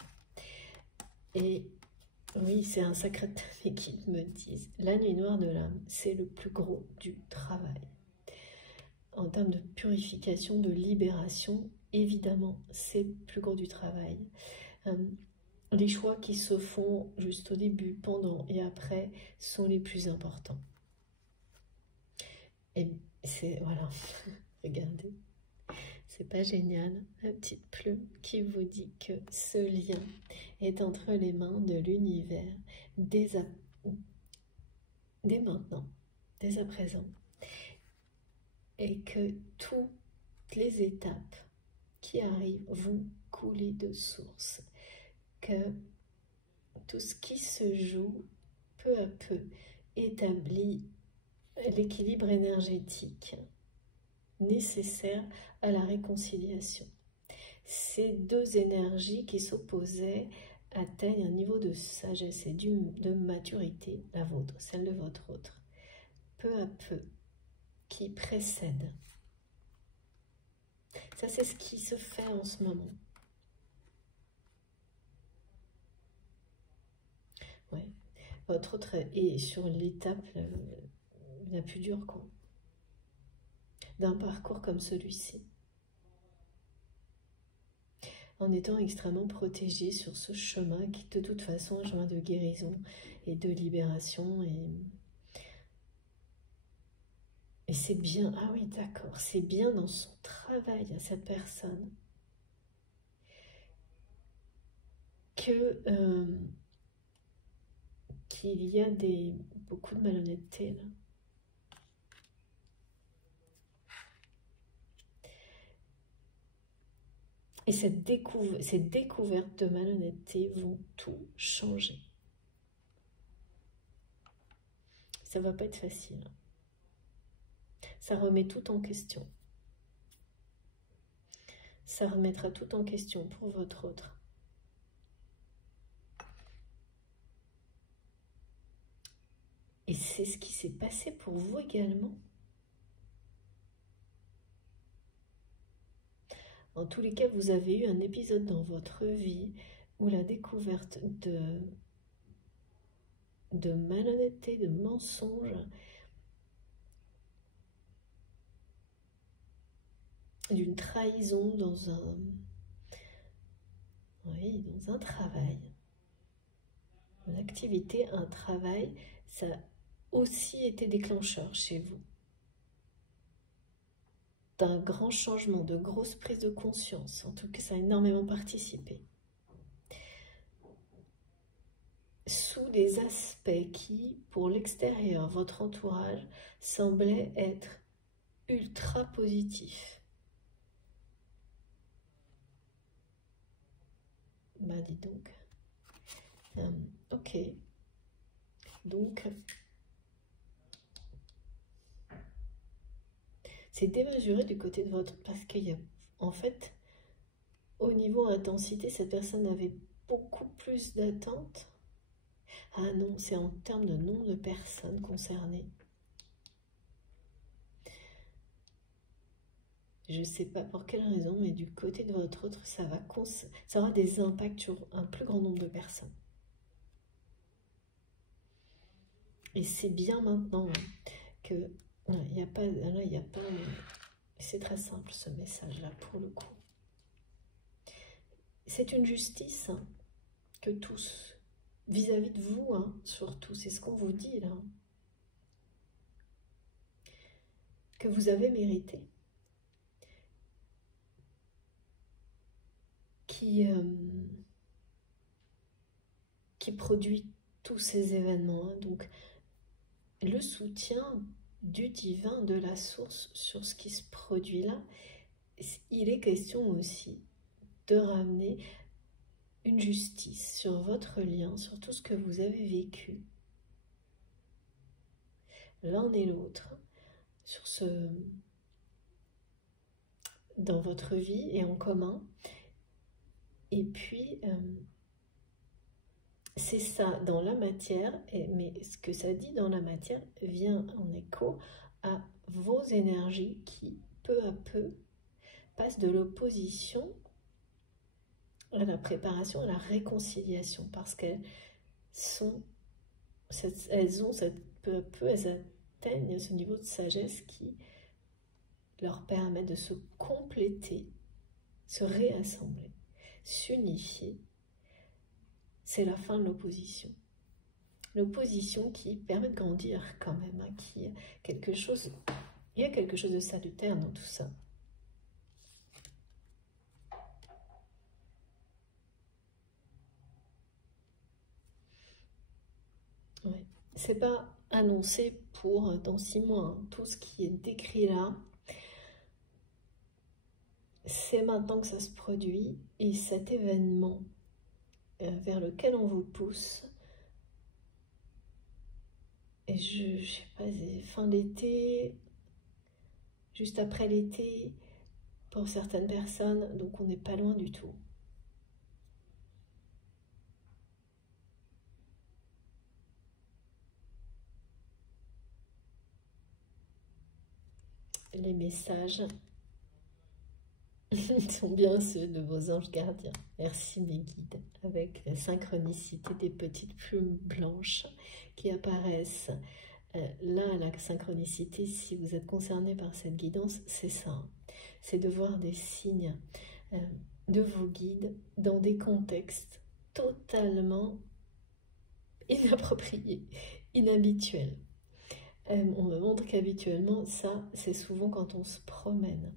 Et oui, c'est un sacré thème qui me disent, la nuit noire de l'âme, c'est le plus gros du travail. En termes de purification, de libération, évidemment, c'est le plus gros du travail. Les choix qui se font juste au début, pendant et après sont les plus importants. Et c'est, voilà, regardez, c'est pas génial, la petite plume qui vous dit que ce lien est entre les mains de l'univers dès maintenant, dès à présent. Et que toutes les étapes qui arrivent vont couler de source, que tout ce qui se joue peu à peu établit l'équilibre énergétique nécessaire à la réconciliation. Ces deux énergies qui s'opposaient atteignent un niveau de sagesse et de maturité, la vôtre, celle de votre autre, peu à peu, qui précède. Ça, c'est ce qui se fait en ce moment. Ouais. Votre autre est sur l'étape la plus dure, quoi, d'un parcours comme celui-ci. En étant extrêmement protégé sur ce chemin qui, de toute façon, est un chemin de guérison et de libération. Et c'est bien, ah oui, d'accord, c'est bien dans son travail à cette personne que qu'il y a beaucoup de malhonnêteté là. Et ces découvertes de malhonnêteté vont tout changer. Ça va pas être facile. Ça remet tout en question. Ça remettra tout en question pour votre autre. Et c'est ce qui s'est passé pour vous également. En tous les cas, vous avez eu un épisode dans votre vie où la découverte de malhonnêteté, de mensonges, d'une trahison dans un travail, une activité, un travail, ça a aussi été déclencheur chez vous d'un grand changement, de grosses prises de conscience. En tout cas, ça a énormément participé. Sous des aspects qui, pour l'extérieur, votre entourage, semblaient être ultra positifs. Bah dis donc. Ok. Donc, c'est démesuré du côté de votre... Parce qu'il y a, en fait, au niveau intensité, cette personne avait beaucoup plus d'attentes. Ah non, c'est en termes de nombre de personnes concernées. Je ne sais pas pour quelle raison, mais du côté de votre autre, ça aura des impacts sur un plus grand nombre de personnes. Et c'est bien maintenant que il n'y a pas, c'est très simple ce message-là pour le coup. C'est une justice que tous, vis-à-vis de vous, surtout, c'est ce qu'on vous dit là, que vous avez mérité. Qui produit tous ces événements. Donc, le soutien du divin, de la source sur ce qui se produit là. Il est question aussi de ramener une justice sur votre lien, sur tout ce que vous avez vécu, l'un et l'autre, sur ce, dans votre vie et en commun. Et puis, c'est ça dans la matière, mais ce que ça dit dans la matière vient en écho à vos énergies qui, peu à peu, passent de l'opposition à la préparation, à la réconciliation, parce qu'elles peu à peu, elles atteignent ce niveau de sagesse qui leur permet de se compléter, se réassembler, s'unifier. C'est la fin de l'opposition. L'opposition qui permet de grandir quand même, hein, il y a quelque chose de salutaire dans tout ça. Ouais. C'est pas annoncé pour dans 6 mois, hein. Tout ce qui est décrit là, c'est maintenant que ça se produit, et cet événement vers lequel on vous pousse, et je sais pas, fin d'été, juste après l'été, pour certaines personnes, donc on n'est pas loin du tout. Les messages sont bien ceux de vos anges gardiens. Merci mes guides, avec la synchronicité des petites plumes blanches qui apparaissent. Là, la synchronicité, si vous êtes concerné par cette guidance, c'est ça. C'est de voir des signes de vos guides dans des contextes totalement inappropriés, inhabituels. On me montre qu'habituellement, ça, c'est souvent quand on se promène.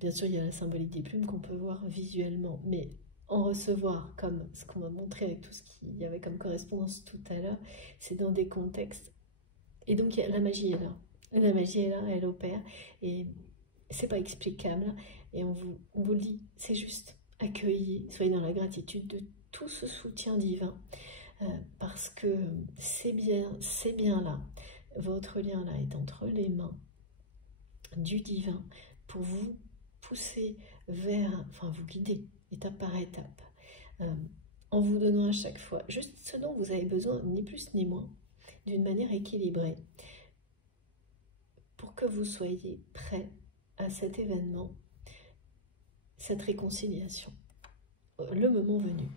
Bien sûr, il y a la symbolique des plumes qu'on peut voir visuellement, mais en recevoir, comme ce qu'on m'a montré avec tout ce qu'il y avait comme correspondance tout à l'heure, c'est dans des contextes. Et donc, la magie est là. La magie est là, elle opère, et c'est pas explicable. Et on vous le dit, c'est juste accueillir, soyez dans la gratitude de tout ce soutien divin, parce que c'est bien là. Votre lien là est entre les mains du divin pour vous pousser vers, enfin vous guider étape par étape, en vous donnant à chaque fois juste ce dont vous avez besoin, ni plus ni moins, d'une manière équilibrée, pour que vous soyez prêts à cet événement, cette réconciliation, le moment venu.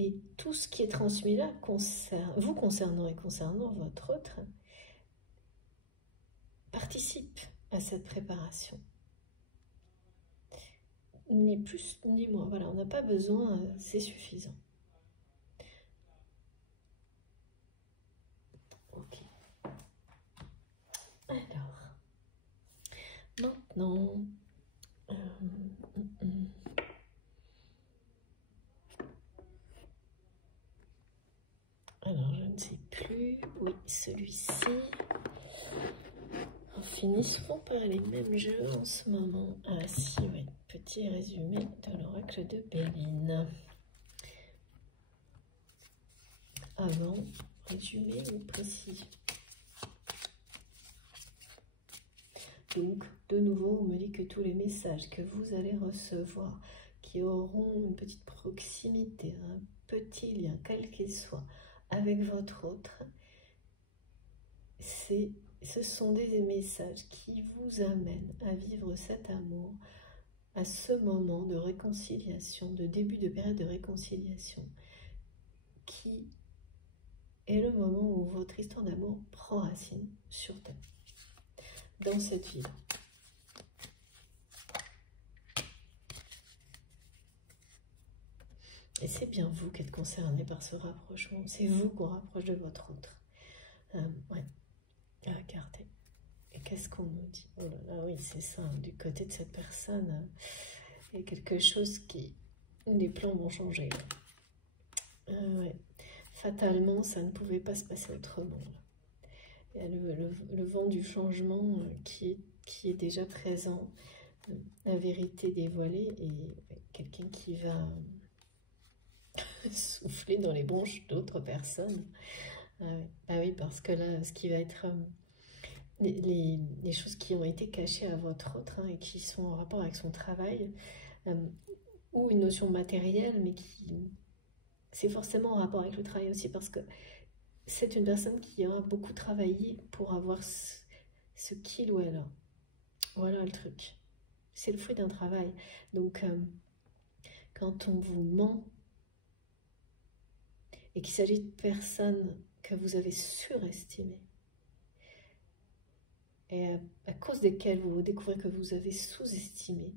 Et tout ce qui est transmis là, vous concernant et concernant votre autre, participe à cette préparation. Ni plus ni moins. Voilà, on n'a pas besoin, c'est suffisant. Ok. Alors, maintenant, alors je ne sais plus, oui, celui-ci. Finissons par les mêmes jeux en ce moment. Ah si, oui, petit résumé de l'oracle de Béline. Avant, résumé ou précision. Donc, de nouveau, on me dit que tous les messages que vous allez recevoir, qui auront une petite proximité, un petit lien, quel qu'il soit, avec votre autre, ce sont des messages qui vous amènent à vivre cet amour à ce moment de réconciliation, de début de période de réconciliation, qui est le moment où votre histoire d'amour prend racine sur Terre, dans cette vie. Et c'est bien vous qui êtes concerné par ce rapprochement, c'est vous qu'on rapproche de votre autre. Ouais. Regardez. Et qu'est-ce qu'on nous dit? Oh là là, oui, c'est ça. Du côté de cette personne, il y a quelque chose qui... Les plans vont changer. Ouais. fatalement, ça ne pouvait pas se passer autrement. Il y a le vent du changement qui est déjà présent, la vérité dévoilée, et quelqu'un qui va souffler dans les bronches d'autres personnes. Ah oui, parce que là, ce qui va être les choses qui ont été cachées à votre autre, et qui sont en rapport avec son travail, ou une notion matérielle, mais qui c'est forcément en rapport avec le travail aussi, parce que c'est une personne qui aura beaucoup travaillé pour avoir ce qu'il ou elle a. Voilà le truc. C'est le fruit d'un travail. Donc, quand on vous ment, et qu'il s'agit de personnes que vous avez surestimées, et à cause desquelles vous découvrez que vous avez sous-estimé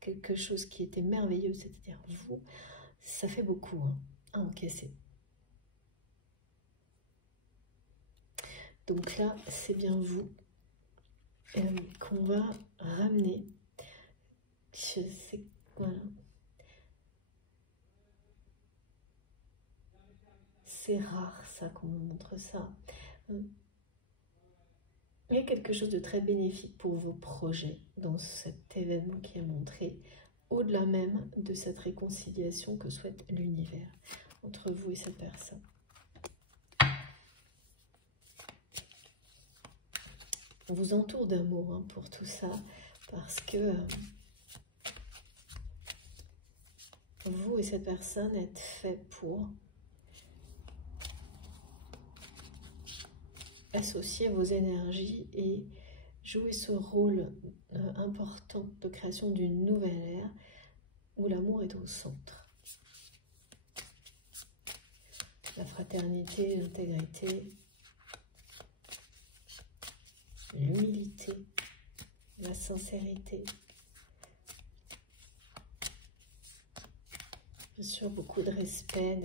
quelque chose qui était merveilleux, c'est-à-dire vous, ça fait beaucoup à encaisser. Donc là, c'est bien vous qu'on va ramener. Je sais, voilà. C'est rare ça qu'on me montre ça. Il y a quelque chose de très bénéfique pour vos projets dans cet événement qui est montré, au-delà même de cette réconciliation que souhaite l'univers entre vous et cette personne. On vous entoure d'amour pour tout ça, parce que vous et cette personne êtes faits pour associer vos énergies et jouer ce rôle important de création d'une nouvelle ère où l'amour est au centre. La fraternité, l'intégrité, l'humilité, la sincérité. Bien sûr, beaucoup de respect,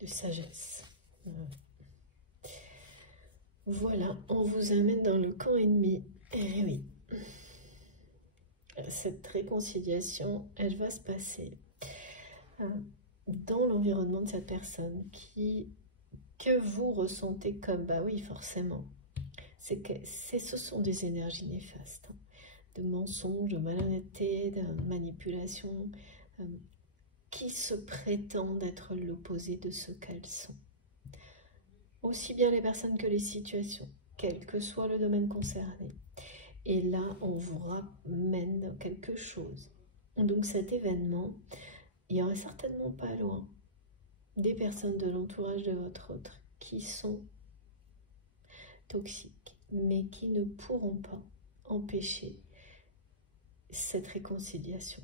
de sagesse. Voilà, on vous amène dans le camp ennemi. Eh oui, cette réconciliation, elle va se passer dans l'environnement de cette personne que vous ressentez comme, bah oui, forcément, ce sont des énergies néfastes, de mensonges, de malhonnêteté, de manipulation, qui se prétendent être l'opposé de ce qu'elles sont. Aussi bien les personnes que les situations, quel que soit le domaine concerné. Et là, on vous ramène quelque chose. Donc cet événement, il y aura certainement pas loin des personnes de l'entourage de votre autre qui sont toxiques, mais qui ne pourront pas empêcher cette réconciliation.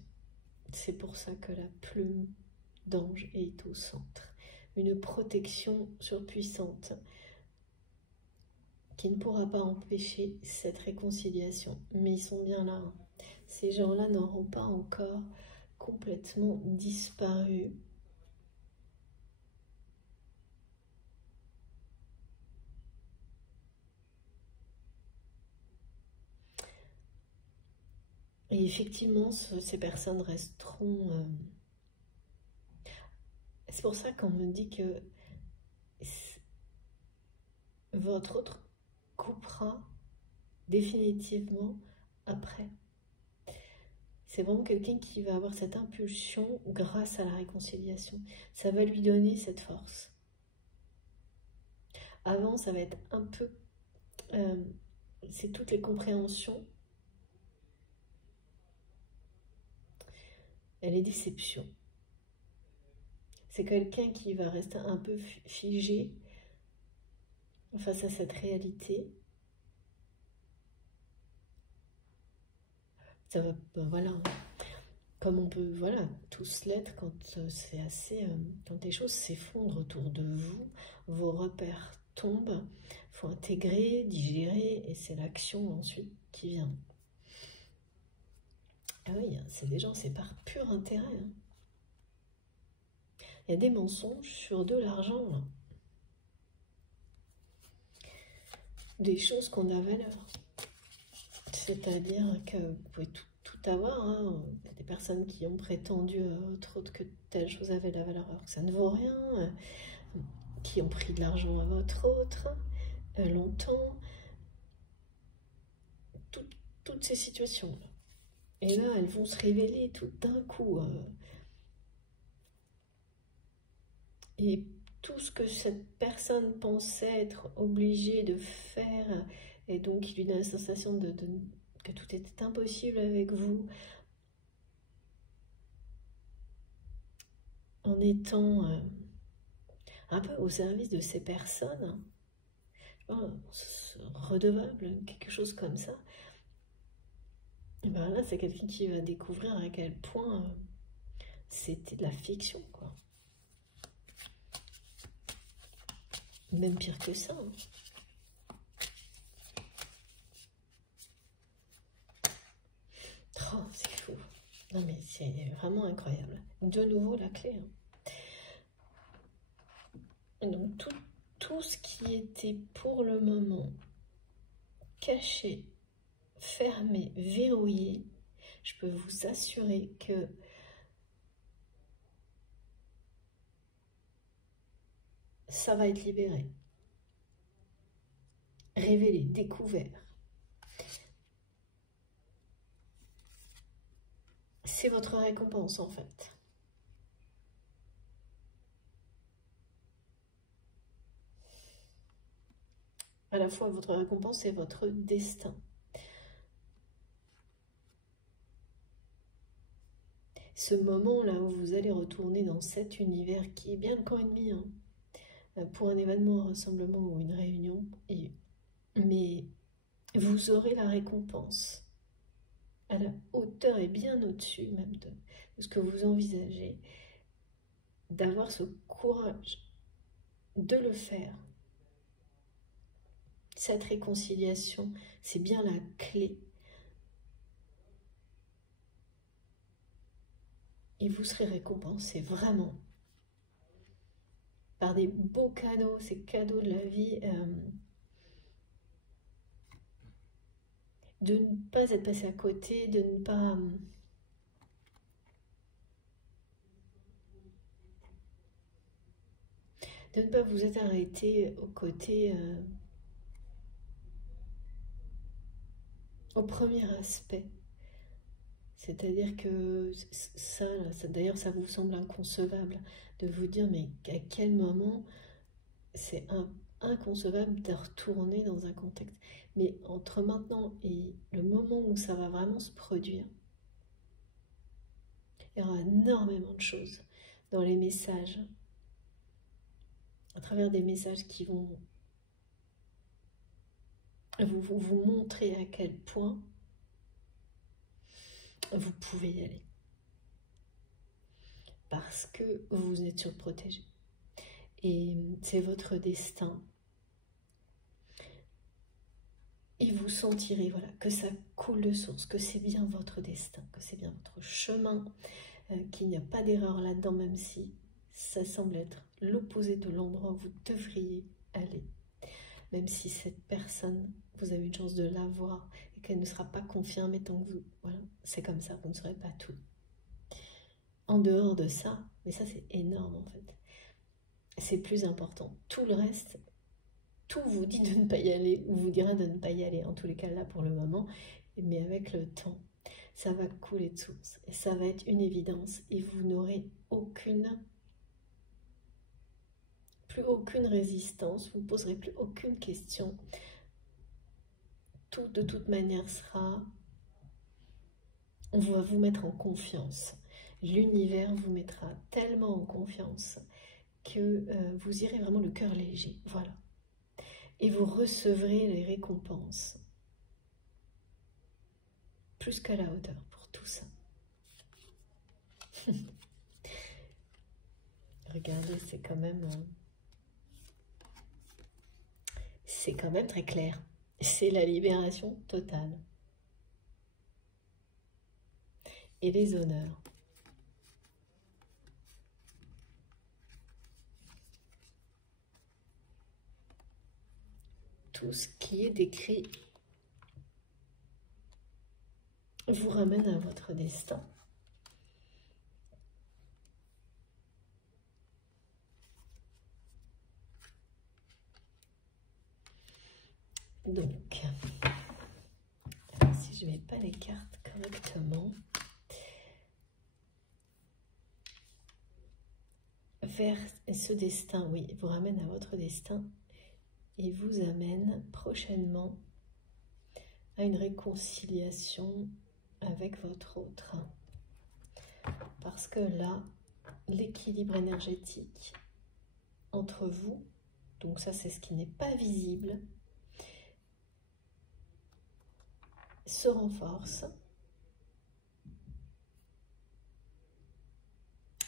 C'est pour ça que la plume d'ange est au centre. Une protection surpuissante qui ne pourra pas empêcher cette réconciliation. Mais ils sont bien là. Ces gens-là n'auront pas encore complètement disparu. Et effectivement, ces personnes resteront... C'est pour ça qu'on me dit que votre autre coupera définitivement après. C'est vraiment quelqu'un qui va avoir cette impulsion grâce à la réconciliation. Ça va lui donner cette force. Avant, ça va être un peu... c'est toutes les compréhensions et les déceptions. C'est quelqu'un qui va rester un peu figé face à cette réalité. Ça va, ben voilà, comme on peut, voilà, tous l'être quand c'est assez, quand les choses s'effondrent autour de vous, vos repères tombent, il faut intégrer, digérer, et c'est l'action ensuite qui vient. Ah oui, c'est des gens, c'est par pur intérêt. Il y a des mensonges sur de l'argent, là. Des choses qu'on a valeur. C'est-à-dire que vous pouvez tout avoir. Hein. Il y a des personnes qui ont prétendu, entre autres, que telle chose avait de la valeur alors que ça ne vaut rien, qui ont pris de l'argent à votre autre, longtemps. Toutes ces situations-là. Et là, elles vont se révéler tout d'un coup. Et tout ce que cette personne pensait être obligée de faire, et donc il lui donne la sensation que tout était impossible avec vous, en étant un peu au service de ces personnes, redevable, quelque chose comme ça, et ben là c'est quelqu'un qui va découvrir à quel point c'était de la fiction, quoi. Même pire que ça. Oh, c'est fou. Non mais c'est vraiment incroyable. De nouveau la clé. Hein. Donc tout ce qui était pour le moment caché, fermé, verrouillé, je peux vous assurer que ça va être libéré, révélé, découvert. C'est votre récompense en fait. À la fois votre récompense et votre destin. Ce moment-là où vous allez retourner dans cet univers qui est bien le camp ennemi, hein, pour un événement, un rassemblement ou une réunion, mais vous aurez la récompense à la hauteur et bien au-dessus même de ce que vous envisagez, d'avoir ce courage de le faire. Cette réconciliation, c'est bien la clé. Et vous serez récompensé vraiment par des beaux cadeaux, ces cadeaux de la vie, de ne pas être passé à côté, de ne pas vous être arrêté aux côtés, au premier aspect. C'est-à-dire que ça d'ailleurs, ça vous semble inconcevable de vous dire, mais à quel moment c'est inconcevable de retourner dans un contexte. Mais entre maintenant et le moment où ça va vraiment se produire, il y aura énormément de choses dans les messages, à travers des messages qui vont vous montrer à quel point vous pouvez y aller. Parce que vous êtes surprotégé. Et c'est votre destin. Et vous sentirez, voilà, que ça coule de source, que c'est bien votre destin, que c'est bien votre chemin, qu'il n'y a pas d'erreur là-dedans, même si ça semble être l'opposé de l'endroit où vous devriez aller. Même si cette personne, vous avez une chance de la voir et qu'elle ne sera pas confirmée tant que vous... Voilà, c'est comme ça, vous ne saurez pas tout. En dehors de ça, mais ça c'est énorme en fait, c'est plus important. Tout le reste, tout vous dit de ne pas y aller, ou vous dira de ne pas y aller, en tous les cas là pour le moment, mais avec le temps, ça va couler de source, et ça va être une évidence, et vous n'aurez plus aucune résistance, vous ne poserez plus aucune question. Tout de toute manière sera, on va vous mettre en confiance. L'univers vous mettra tellement en confiance que vous irez vraiment le cœur léger, voilà. Et vous recevrez les récompenses plus qu'à la hauteur pour tout ça. Regardez, c'est quand même très clair. C'est la libération totale. Et les honneurs. Tout ce qui est décrit vous ramène à votre destin. Donc, si je ne mets pas les cartes correctement, vers ce destin, oui, vous ramène à votre destin et vous amène prochainement à une réconciliation avec votre autre. Parce que là, l'équilibre énergétique entre vous, donc ça c'est ce qui n'est pas visible, se renforce,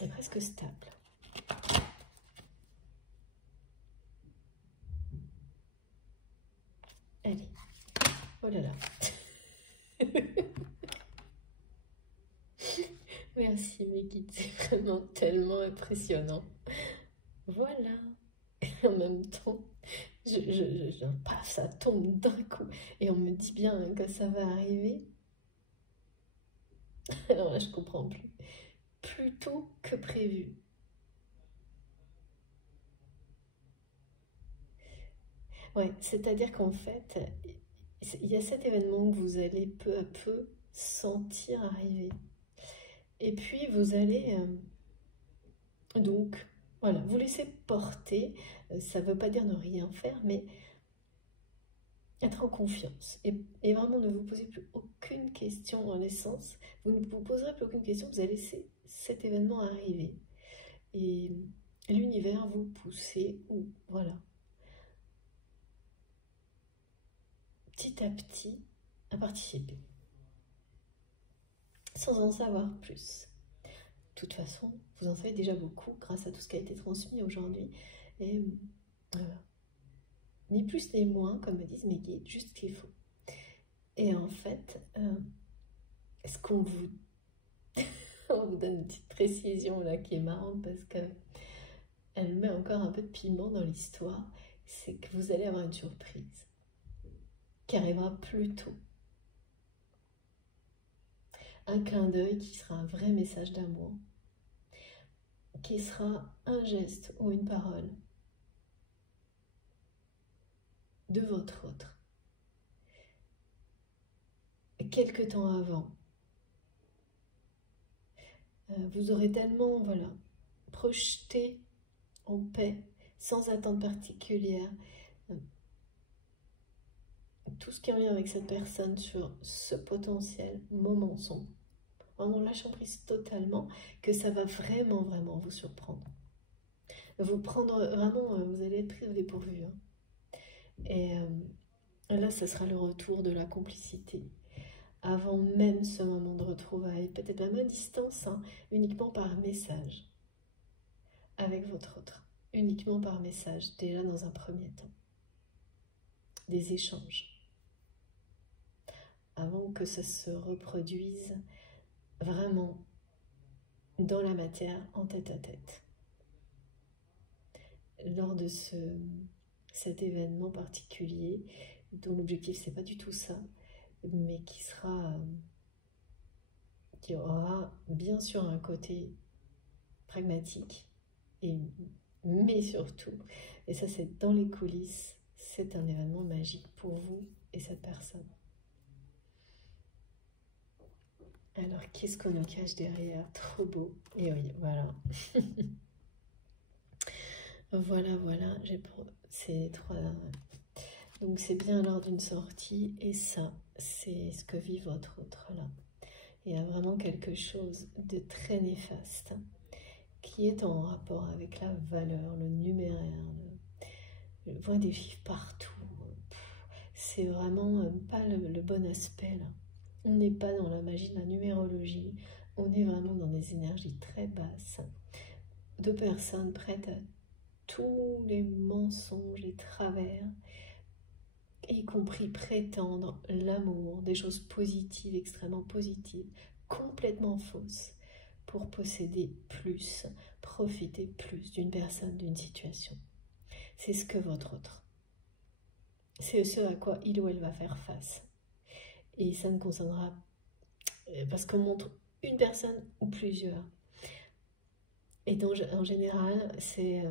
est presque stable. Allez, oh là là. Merci mes guides, c'est vraiment tellement impressionnant. Voilà. Et en même temps, paf, ça tombe d'un coup. Et on me dit bien que ça va arriver. Alors là, je comprends plus. Plus tôt que prévu. Ouais, c'est-à-dire qu'en fait, il y a cet événement que vous allez peu à peu sentir arriver. Et puis, vous allez donc, voilà, vous laisser porter. Ça ne veut pas dire ne rien faire, mais être en confiance. Et vraiment, ne vous posez plus aucune question en l'essence. Vous ne vous poserez plus aucune question, vous allez laisser cet événement arriver. Et l'univers vous pousser, ou voilà, petit à petit, à participer. Sans en savoir plus. De toute façon, vous en savez déjà beaucoup grâce à tout ce qui a été transmis aujourd'hui. Et voilà. Ni plus ni moins, comme me disent mes guides, juste ce qu'il faut. Et en fait, ce qu'on vous... on vous donne une petite précision là qui est marrante parce qu'elle met encore un peu de piment dans l'histoire, c'est que vous allez avoir une surprise qui arrivera plus tôt. Un clin d'œil qui sera un vrai message d'amour, qui sera un geste ou une parole de votre autre. Quelque temps avant, vous aurez tellement, voilà, projeté en paix, sans attente particulière, tout ce qui est en lien avec cette personne sur ce potentiel moment sombre. Vraiment lâchant prise totalement, que ça va vraiment, vraiment vous surprendre. Vous prendre, vraiment, vous allez être pris au dépourvu. Hein. Et là, ce sera le retour de la complicité. Avant même ce moment de retrouvailles, peut-être même à distance, hein, uniquement par message, avec votre autre, uniquement par message, déjà dans un premier temps. Des échanges. Avant que ça se reproduise vraiment dans la matière, en tête à tête. Lors de cet événement particulier, dont l'objectif c'est pas du tout ça, mais qui aura bien sûr un côté pragmatique, mais surtout, et ça c'est dans les coulisses, c'est un événement magique pour vous et cette personne. Alors, qu'est-ce qu'on nous cache derrière? Trop beau. Et oui, voilà. Voilà, c'est trois. Donc, c'est bien lors d'une sortie. Et ça, c'est ce que vit votre autre là. Il y a vraiment quelque chose de très néfaste qui est en rapport avec la valeur, le numéraire. Je vois des chiffres partout. C'est vraiment pas le bon aspect là. On n'est pas dans la magie de la numérologie, on est vraiment dans des énergies très basses, de personnes prêtes à tous les mensonges et travers, y compris prétendre l'amour, des choses positives, extrêmement positives, complètement fausses, pour posséder plus, profiter plus d'une personne, d'une situation. C'est ce que votre autre. C'est ce à quoi il ou elle va faire face. Et ça ne concernera parce qu'on montre une personne ou plusieurs. Et donc, en général, c'est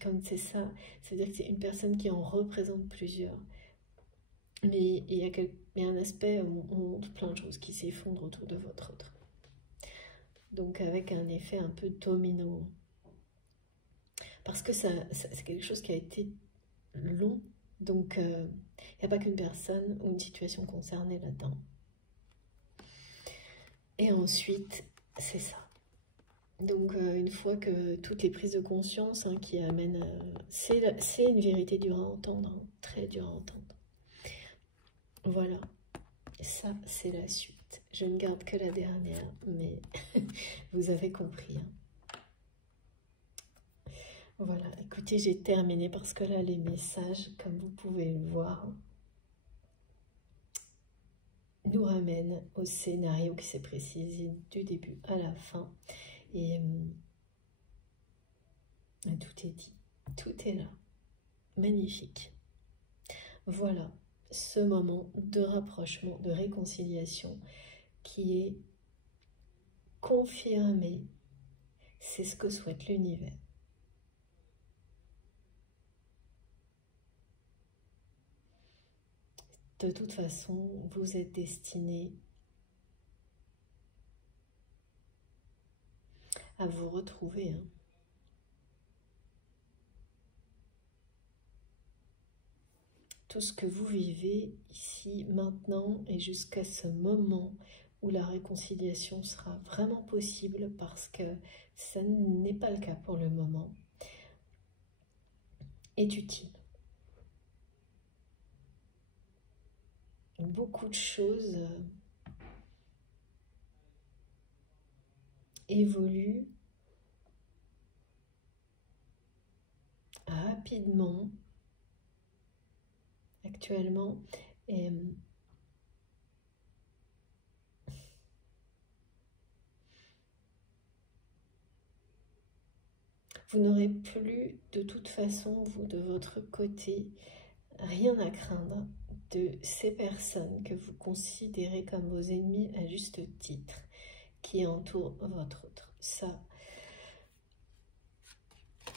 comme c'est ça, c'est-à-dire que c'est une personne qui en représente plusieurs. Mais il y a un aspect où on montre plein de choses qui s'effondrent autour de votre autre. Donc avec un effet un peu domino. Parce que c'est quelque chose qui a été long. Donc il n'y a pas qu'une personne ou une situation concernée là-dedans. Et ensuite, c'est ça. Donc une fois que toutes les prises de conscience qui amènent... c'est une vérité dure à entendre, hein, très dure à entendre. Voilà, ça c'est la suite. Je ne garde que la dernière, mais vous avez compris. Hein. Voilà, écoutez, j'ai terminé parce que là, les messages, comme vous pouvez le voir, nous ramènent au scénario qui s'est précisé du début à la fin. Et tout est dit, tout est là. Magnifique. Voilà ce moment de rapprochement, de réconciliation qui est confirmé. C'est ce que souhaite l'univers. De toute façon, vous êtes destinés à vous retrouver. Hein. Tout ce que vous vivez ici, maintenant, et jusqu'à ce moment où la réconciliation sera vraiment possible, parce que ça n'est pas le cas pour le moment, est utile. Beaucoup de choses évoluent rapidement actuellement et vous n'aurez plus de toute façon, vous de votre côté, rien à craindre de ces personnes que vous considérez comme vos ennemis à juste titre, qui entourent votre autre. Ça,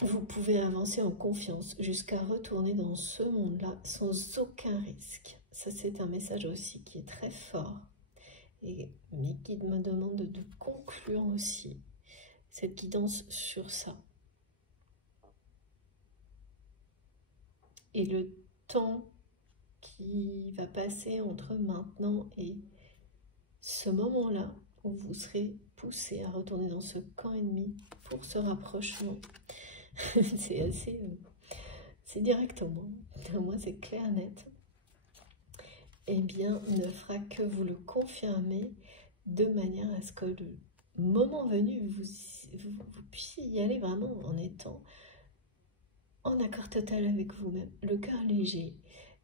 vous pouvez avancer en confiance jusqu'à retourner dans ce monde-là sans aucun risque. Ça, c'est un message aussi qui est très fort. Et mes guides me demandent de conclure aussi cette guidance sur ça. Et le temps qui va passer entre maintenant et ce moment-là où vous serez poussé à retourner dans ce camp ennemi pour ce rapprochement, c'est assez... c'est directement, au moins c'est clair, net, eh bien, ne fera que vous le confirmer de manière à ce que le moment venu, vous puissiez y aller vraiment en étant en accord total avec vous-même, le cœur léger,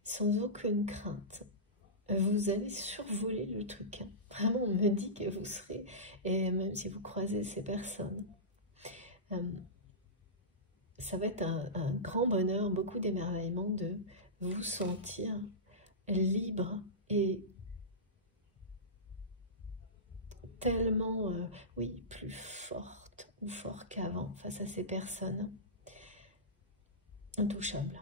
sans aucune crainte. Vous allez survoler le truc. Hein. Vraiment, on me dit que vous serez, et même si vous croisez ces personnes, ça va être un grand bonheur, beaucoup d'émerveillement de vous sentir libre et tellement, oui, plus forte ou fort qu'avant face à ces personnes intouchables.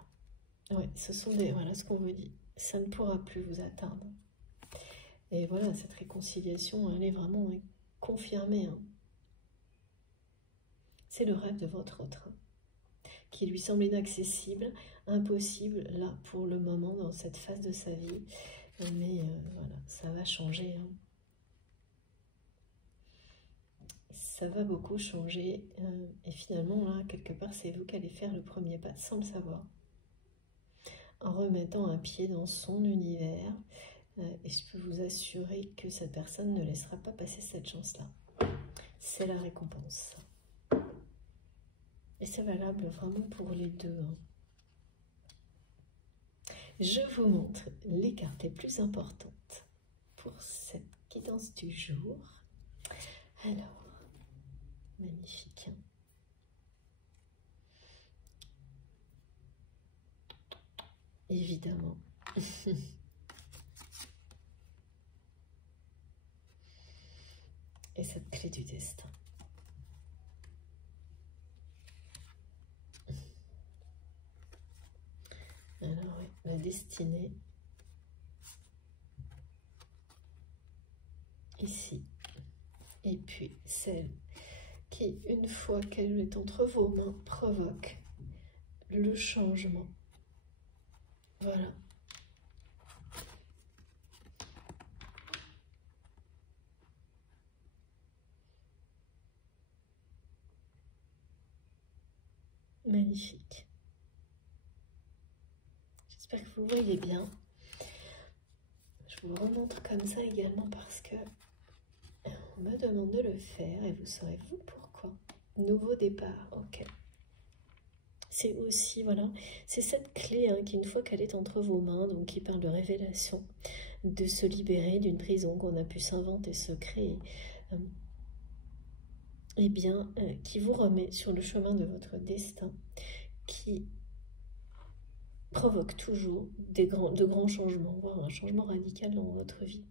Oui, ce sont des, voilà ce qu'on vous dit, ça ne pourra plus vous atteindre. Et voilà, cette réconciliation, elle est vraiment confirmée. Hein. C'est le rêve de votre autre, hein, qui lui semble inaccessible, impossible, là, pour le moment, dans cette phase de sa vie. Mais voilà, ça va changer. Hein. Ça va beaucoup changer. Et finalement, là, quelque part, c'est vous qui allez faire le premier pas, sans le savoir. En remettant un pied dans son univers. Et je peux vous assurer que cette personne ne laissera pas passer cette chance-là. C'est la récompense. Et c'est valable vraiment pour les deux. Hein. Je vous montre les cartes les plus importantes pour cette guidance du jour. Alors, magnifique. Hein. Évidemment. et cette clé du destin. Alors, oui, la destinée, ici, et puis celle qui, une fois qu'elle est entre vos mains, provoque le changement. Voilà. Magnifique. J'espère que vous voyez bien. Je vous le remontre comme ça également parce que on me demande de le faire et vous saurez vous pourquoi. Nouveau départ, ok. C'est aussi, voilà, c'est cette clé hein, qui, une fois qu'elle est entre vos mains, donc qui parle de révélation, de se libérer d'une prison qu'on a pu s'inventer, se créer, eh bien, qui vous remet sur le chemin de votre destin, qui provoque toujours de grands changements, voire un changement radical dans votre vie,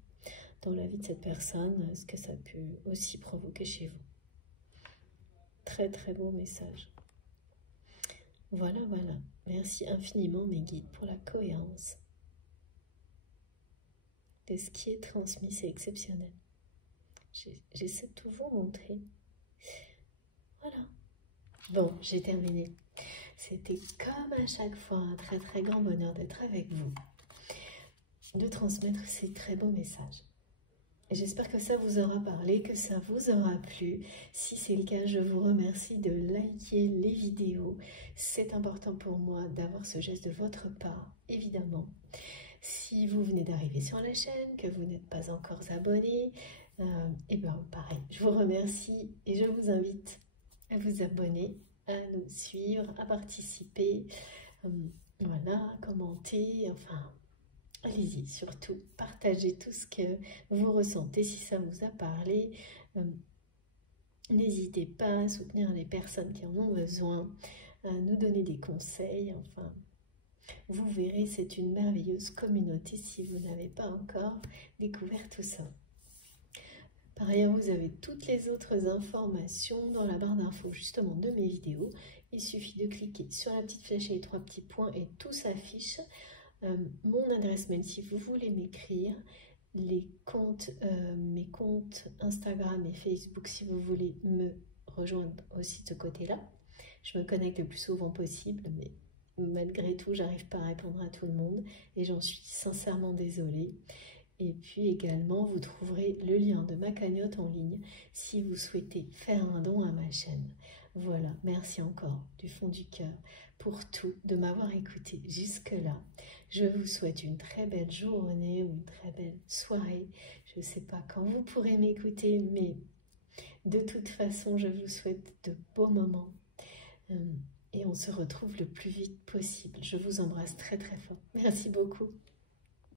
dans la vie de cette personne, ce que ça peut aussi provoquer chez vous. Très très beau message. Voilà, voilà. Merci infiniment mes guides pour la cohérence de ce qui est transmis, c'est exceptionnel. J'essaie de tout vous montrer. Voilà. Bon, j'ai terminé. C'était comme à chaque fois un très très grand bonheur d'être avec vous, de transmettre ces très beaux messages. J'espère que ça vous aura parlé, que ça vous aura plu. Si c'est le cas, je vous remercie de liker les vidéos. C'est important pour moi d'avoir ce geste de votre part, évidemment. Si vous venez d'arriver sur la chaîne, que vous n'êtes pas encore abonné, et bien pareil, je vous remercie et je vous invite à vous abonner, à nous suivre, à participer, voilà, à commenter, enfin... Allez-y, surtout, partagez tout ce que vous ressentez si ça vous a parlé. N'hésitez pas à soutenir les personnes qui en ont besoin, à nous donner des conseils. Enfin, vous verrez, c'est une merveilleuse communauté si vous n'avez pas encore découvert tout ça. Par ailleurs, vous avez toutes les autres informations dans la barre d'infos justement de mes vidéos. Il suffit de cliquer sur la petite flèche et les 3 petits points et tout s'affiche. Mon adresse mail si vous voulez m'écrire, mes comptes Instagram et Facebook si vous voulez me rejoindre aussi de ce côté-là. Je me connecte le plus souvent possible, mais malgré tout, j'arrive pas à répondre à tout le monde et j'en suis sincèrement désolée. Et puis également, vous trouverez le lien de ma cagnotte en ligne si vous souhaitez faire un don à ma chaîne. Voilà, merci encore du fond du cœur pour tout, de m'avoir écouté jusque-là. Je vous souhaite une très belle journée ou une très belle soirée. Je ne sais pas quand vous pourrez m'écouter, mais de toute façon, je vous souhaite de beaux moments. Et on se retrouve le plus vite possible. Je vous embrasse très très fort. Merci beaucoup.